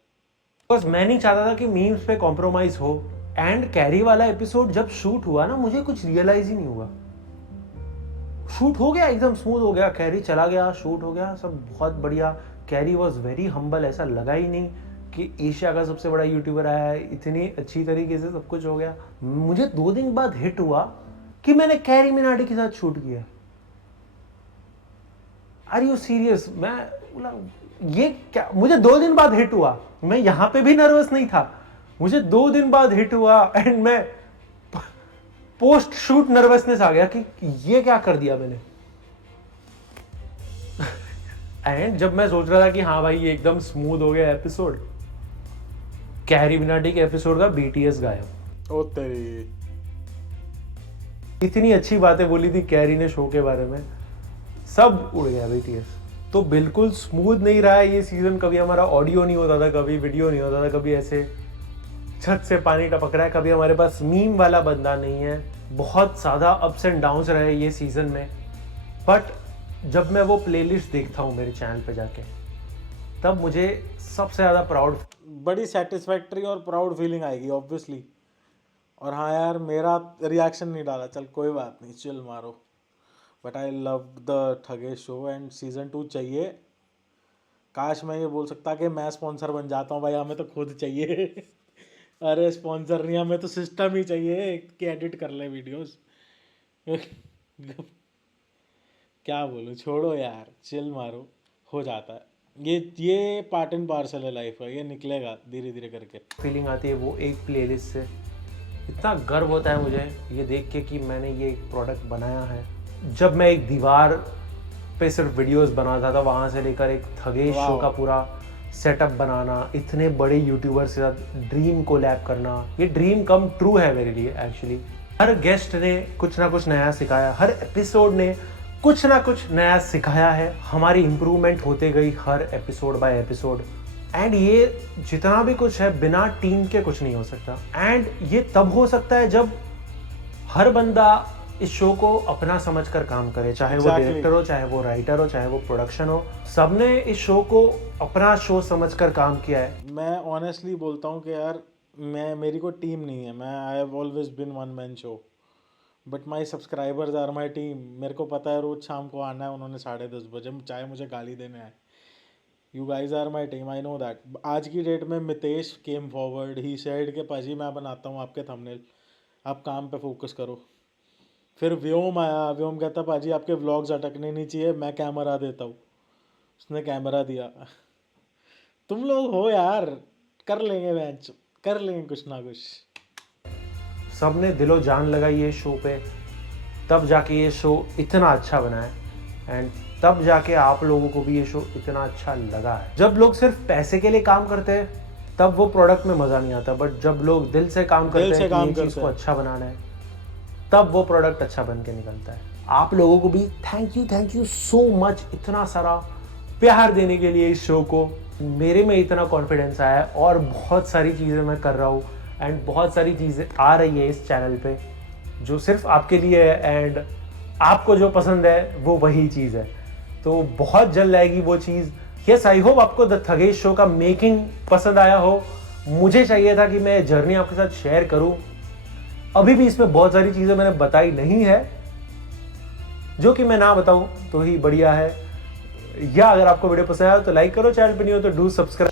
बस मैं नहीं चाहता था कि मीम्स पे कॉम्प्रोमाइज हो। एंड कैरी वाला एपिसोड जब शूट हुआ ना, मुझे कुछ रियलाइज ही नहीं हुआ। शूट हो गया, एकदम स्मूथ हो गया, कैरी चला गया, शूट हो गया, सब बहुत बढ़िया। कैरी वॉज वेरी हम्बल, ऐसा लगा ही नहीं कि एशिया का सबसे बड़ा यूट्यूबर आया है। इतनी अच्छी तरीके से सब कुछ हो गया। मुझे 2 दिन बाद हिट हुआ कि मैंने कैरी मिनाटी के साथ शूट किया। Are you serious? मैं बोला ये क्या? मुझे 2 दिन बाद हिट हुआ। मैं यहां पे भी नर्वस नहीं था, मुझे 2 दिन बाद हिट हुआ, एंड मैं पोस्ट शूट नर्वसनेस आ गया कि ये क्या कर दिया मैंने। एंड जब मैं सोच रहा था कि हाँ भाई ये एकदम स्मूथ हो गया एपिसोड, कैरी मिनाटी के एपिसोड का BTS गायब। ओ तेरी, इतनी अच्छी बातें बोली थी कैरी ने शो के बारे में, सब उड़ गया BTS। तो बिल्कुल स्मूथ नहीं रहा है ये सीजन। कभी हमारा ऑडियो नहीं होता था, कभी वीडियो नहीं होता था, कभी ऐसे छत से पानी टपक रहा है, कभी हमारे पास मीम वाला बंदा नहीं है। बहुत ज़्यादा अप्स एंड डाउन्स रहे ये सीज़न में। बट जब मैं वो प्लेलिस्ट देखता हूँ मेरे चैनल पे जाके, तब मुझे सबसे ज़्यादा प्राउड, बड़ी सेटिस्फैक्ट्री और प्राउड फीलिंग आएगी ऑब्वियसली। और हाँ यार, मेरा रिएक्शन नहीं डाला, चल कोई बात नहीं, चिल मारो। But I love the Thugesh show and season 2 चाहिए। काश मैं ये बोल सकता कि मैं स्पॉन्सर बन जाता हूँ भाई, हमें तो खुद चाहिए। अरे स्पॉन्सर नहीं, हमें तो सिस्टम ही चाहिए कि एडिट कर ले वीडियोस। क्या बोलूँ, छोड़ो यार, चिल मारो, हो जाता है। ये पार्ट एंड पार्सल है लाइफ का, ये निकलेगा धीरे धीरे करके। फीलिंग आती है वो एक प्लेलिस्ट से। इतना गर्व होता है मुझे ये देख के कि मैंने ये एक प्रोडक्ट बनाया है। जब मैं एक दीवार पे सिर्फ वीडियोस बनाता था, वहाँ से लेकर एक ठगेश शो का पूरा सेटअप बनाना, इतने बड़े यूट्यूबर्स के साथ ड्रीम कोलैब करना, ये ड्रीम कम ट्रू है मेरे लिए एक्चुअली। हर गेस्ट ने कुछ ना कुछ नया सिखाया, हर एपिसोड ने कुछ ना कुछ नया सिखाया है। हमारी इम्प्रूवमेंट होते गई हर एपिसोड बाय एपिसोड। एंड ये जितना भी कुछ है बिना टीम के कुछ नहीं हो सकता। एंड ये तब हो सकता है जब हर बंदा इस शो को अपना समझकर काम करे, चाहे वो डायरेक्टर हो, चाहे वो राइटर हो, चाहे वो प्रोडक्शन हो। सबने इस शो को अपना शो समझकर काम किया है। मैं ऑनेस्टली बोलता हूँ कि यार मेरी कोई टीम नहीं है, मैं I have always been one man show, but my subscribers are my team. मेरे को पता है रोज़ शाम को आना है उन्होंने 10:30 बजे, चाहे मुझे गाली देने आए। You guys are my team, I know that. आज की डेट में Mitesh came forward, he said के पाजी मैं बनाता हूँ आपके थंबनेल, आप काम पे फोकस करो। फिर व्योम आया, व्योम कहता पाजी आपके व्लॉग्स अटकने नहीं चाहिए, मैं कैमरा देता हूँ। उसने कैमरा दिया। तुम लोग हो यार, कर लेंगे मैच, कर लेंगे कुछ ना कुछ। सबने दिलो जान लगाई ये शो पे, तब जाके ये शो इतना अच्छा बना है। एंड तब जाके आप लोगों को भी ये शो इतना अच्छा लगा है। जब लोग सिर्फ पैसे के लिए काम करते हैं तब वो प्रोडक्ट में मज़ा नहीं आता, बट जब लोग दिल से काम करते हैं कि ये चीज़ को अच्छा बनाना है, तब वो प्रोडक्ट अच्छा बन के निकलता है। आप लोगों को भी थैंक यू सो मच इतना सारा प्यार देने के लिए इस शो को। मेरे में इतना कॉन्फिडेंस आया है और बहुत सारी चीज़ें मैं कर रहा हूँ एंड बहुत सारी चीज़ें आ रही है इस चैनल पे जो सिर्फ आपके लिए है। एंड आपको जो पसंद है वो वही चीज़ है, तो बहुत जल्द आएगी वो चीज़। यस, आई होप आपको द ठगेश शो का मेकिंग पसंद आया हो। मुझे चाहिए था कि मैं जर्नी आपके साथ शेयर करूँ। अभी भी इसमें बहुत सारी चीज़ें मैंने बताई नहीं है, जो कि मैं ना बताऊं तो ही बढ़िया है। या अगर आपको वीडियो पसंद आया तो लाइक करो, चैनल पे नहीं हो तो do subscribe.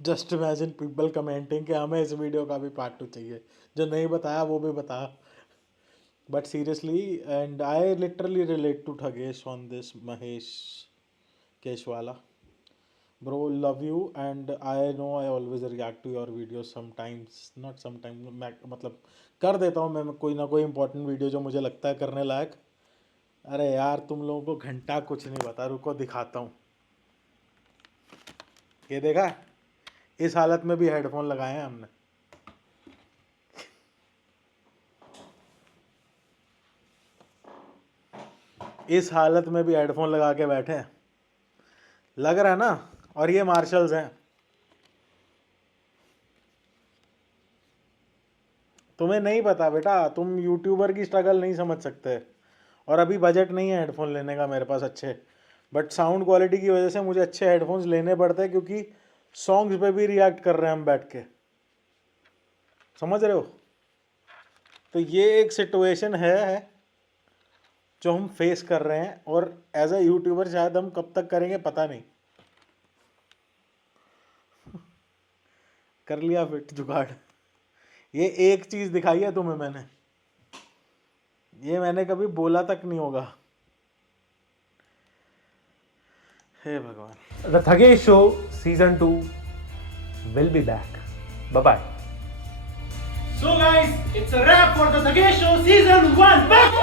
Just imagine people commenting कि हमें इस वीडियो का भी पार्ट 2 चाहिए, जो नहीं बताया वो भी बता। But seriously, and I literally relate to Thugesh on this, Mahesh Keshwala bro, love you. And I know I always react to your video sometimes, not sometimes, मैं मतलब कर देता हूँ मैं कोई ना कोई इंपॉर्टेंट वीडियो जो मुझे लगता है करने लायक। अरे यार तुम लोगों को घंटा कुछ नहीं बता, रुको दिखाता हूँ। ये देखा, इस हालत में भी हेडफोन लगाए हैं हमने। इस हालत में भी हेडफोन लगा के बैठे हैं, लग रहा है ना। और ये मार्शल्स हैं। तुम्हें नहीं पता बेटा, तुम यूट्यूबर की स्ट्रगल नहीं समझ सकते। और अभी बजट नहीं है हेडफोन लेने का मेरे पास अच्छे, बट साउंड क्वालिटी की वजह से मुझे अच्छे हेडफोन्स लेने पड़ते हैं, क्योंकि सॉन्ग्स पे भी रिएक्ट कर रहे हैं हम बैठ के, समझ रहे हो। तो ये एक सिचुएशन है जो हम फेस कर रहे हैं, और एज अ यूट्यूबर शायद हम कब तक करेंगे पता नहीं। कर लिया फिट जुगाड़। ये एक चीज़ दिखाई है तुम्हें मैंने, ये मैंने कभी बोला तक नहीं होगा। हे भगवान। The Thugesh show season 2 will be back. Bye bye. So guys, it's a wrap for the Thugesh Show season 1. Back!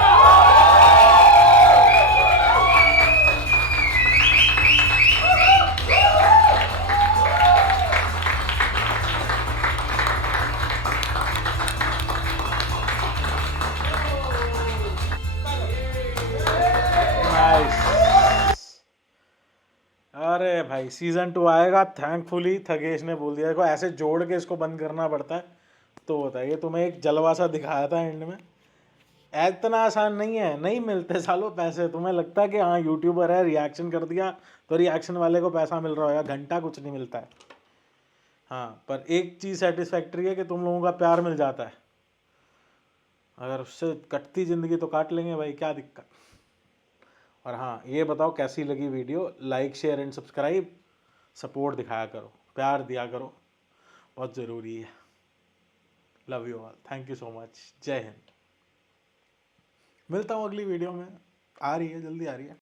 Nice. अरे भाई सीजन 2 आएगा, थैंकफुली थगेश ने बोल दिया। देखो ऐसे जोड़ के इसको बंद करना पड़ता है तो होता है। ये तुम्हें एक जलवा सा दिखाया था एंड में, इतना आसान नहीं है, नहीं मिलते सालों पैसे। तुम्हें लगता है कि हाँ यूट्यूबर है, रिएक्शन कर दिया तो रिएक्शन वाले को पैसा मिल रहा होगा, घंटा कुछ नहीं मिलता है। हाँ पर एक चीज़ सेटिस्फैक्ट्री है कि तुम लोगों का प्यार मिल जाता है। अगर उससे कटती ज़िंदगी तो काट लेंगे भाई, क्या दिक्कत। और हाँ ये बताओ कैसी लगी video, like share and subscribe, support दिखाया करो, प्यार दिया करो, बहुत ज़रूरी है। Love you all, thank you so much, जय हिंद। मिलता हूँ अगली वीडियो में, आ रही है, जल्दी आ रही है।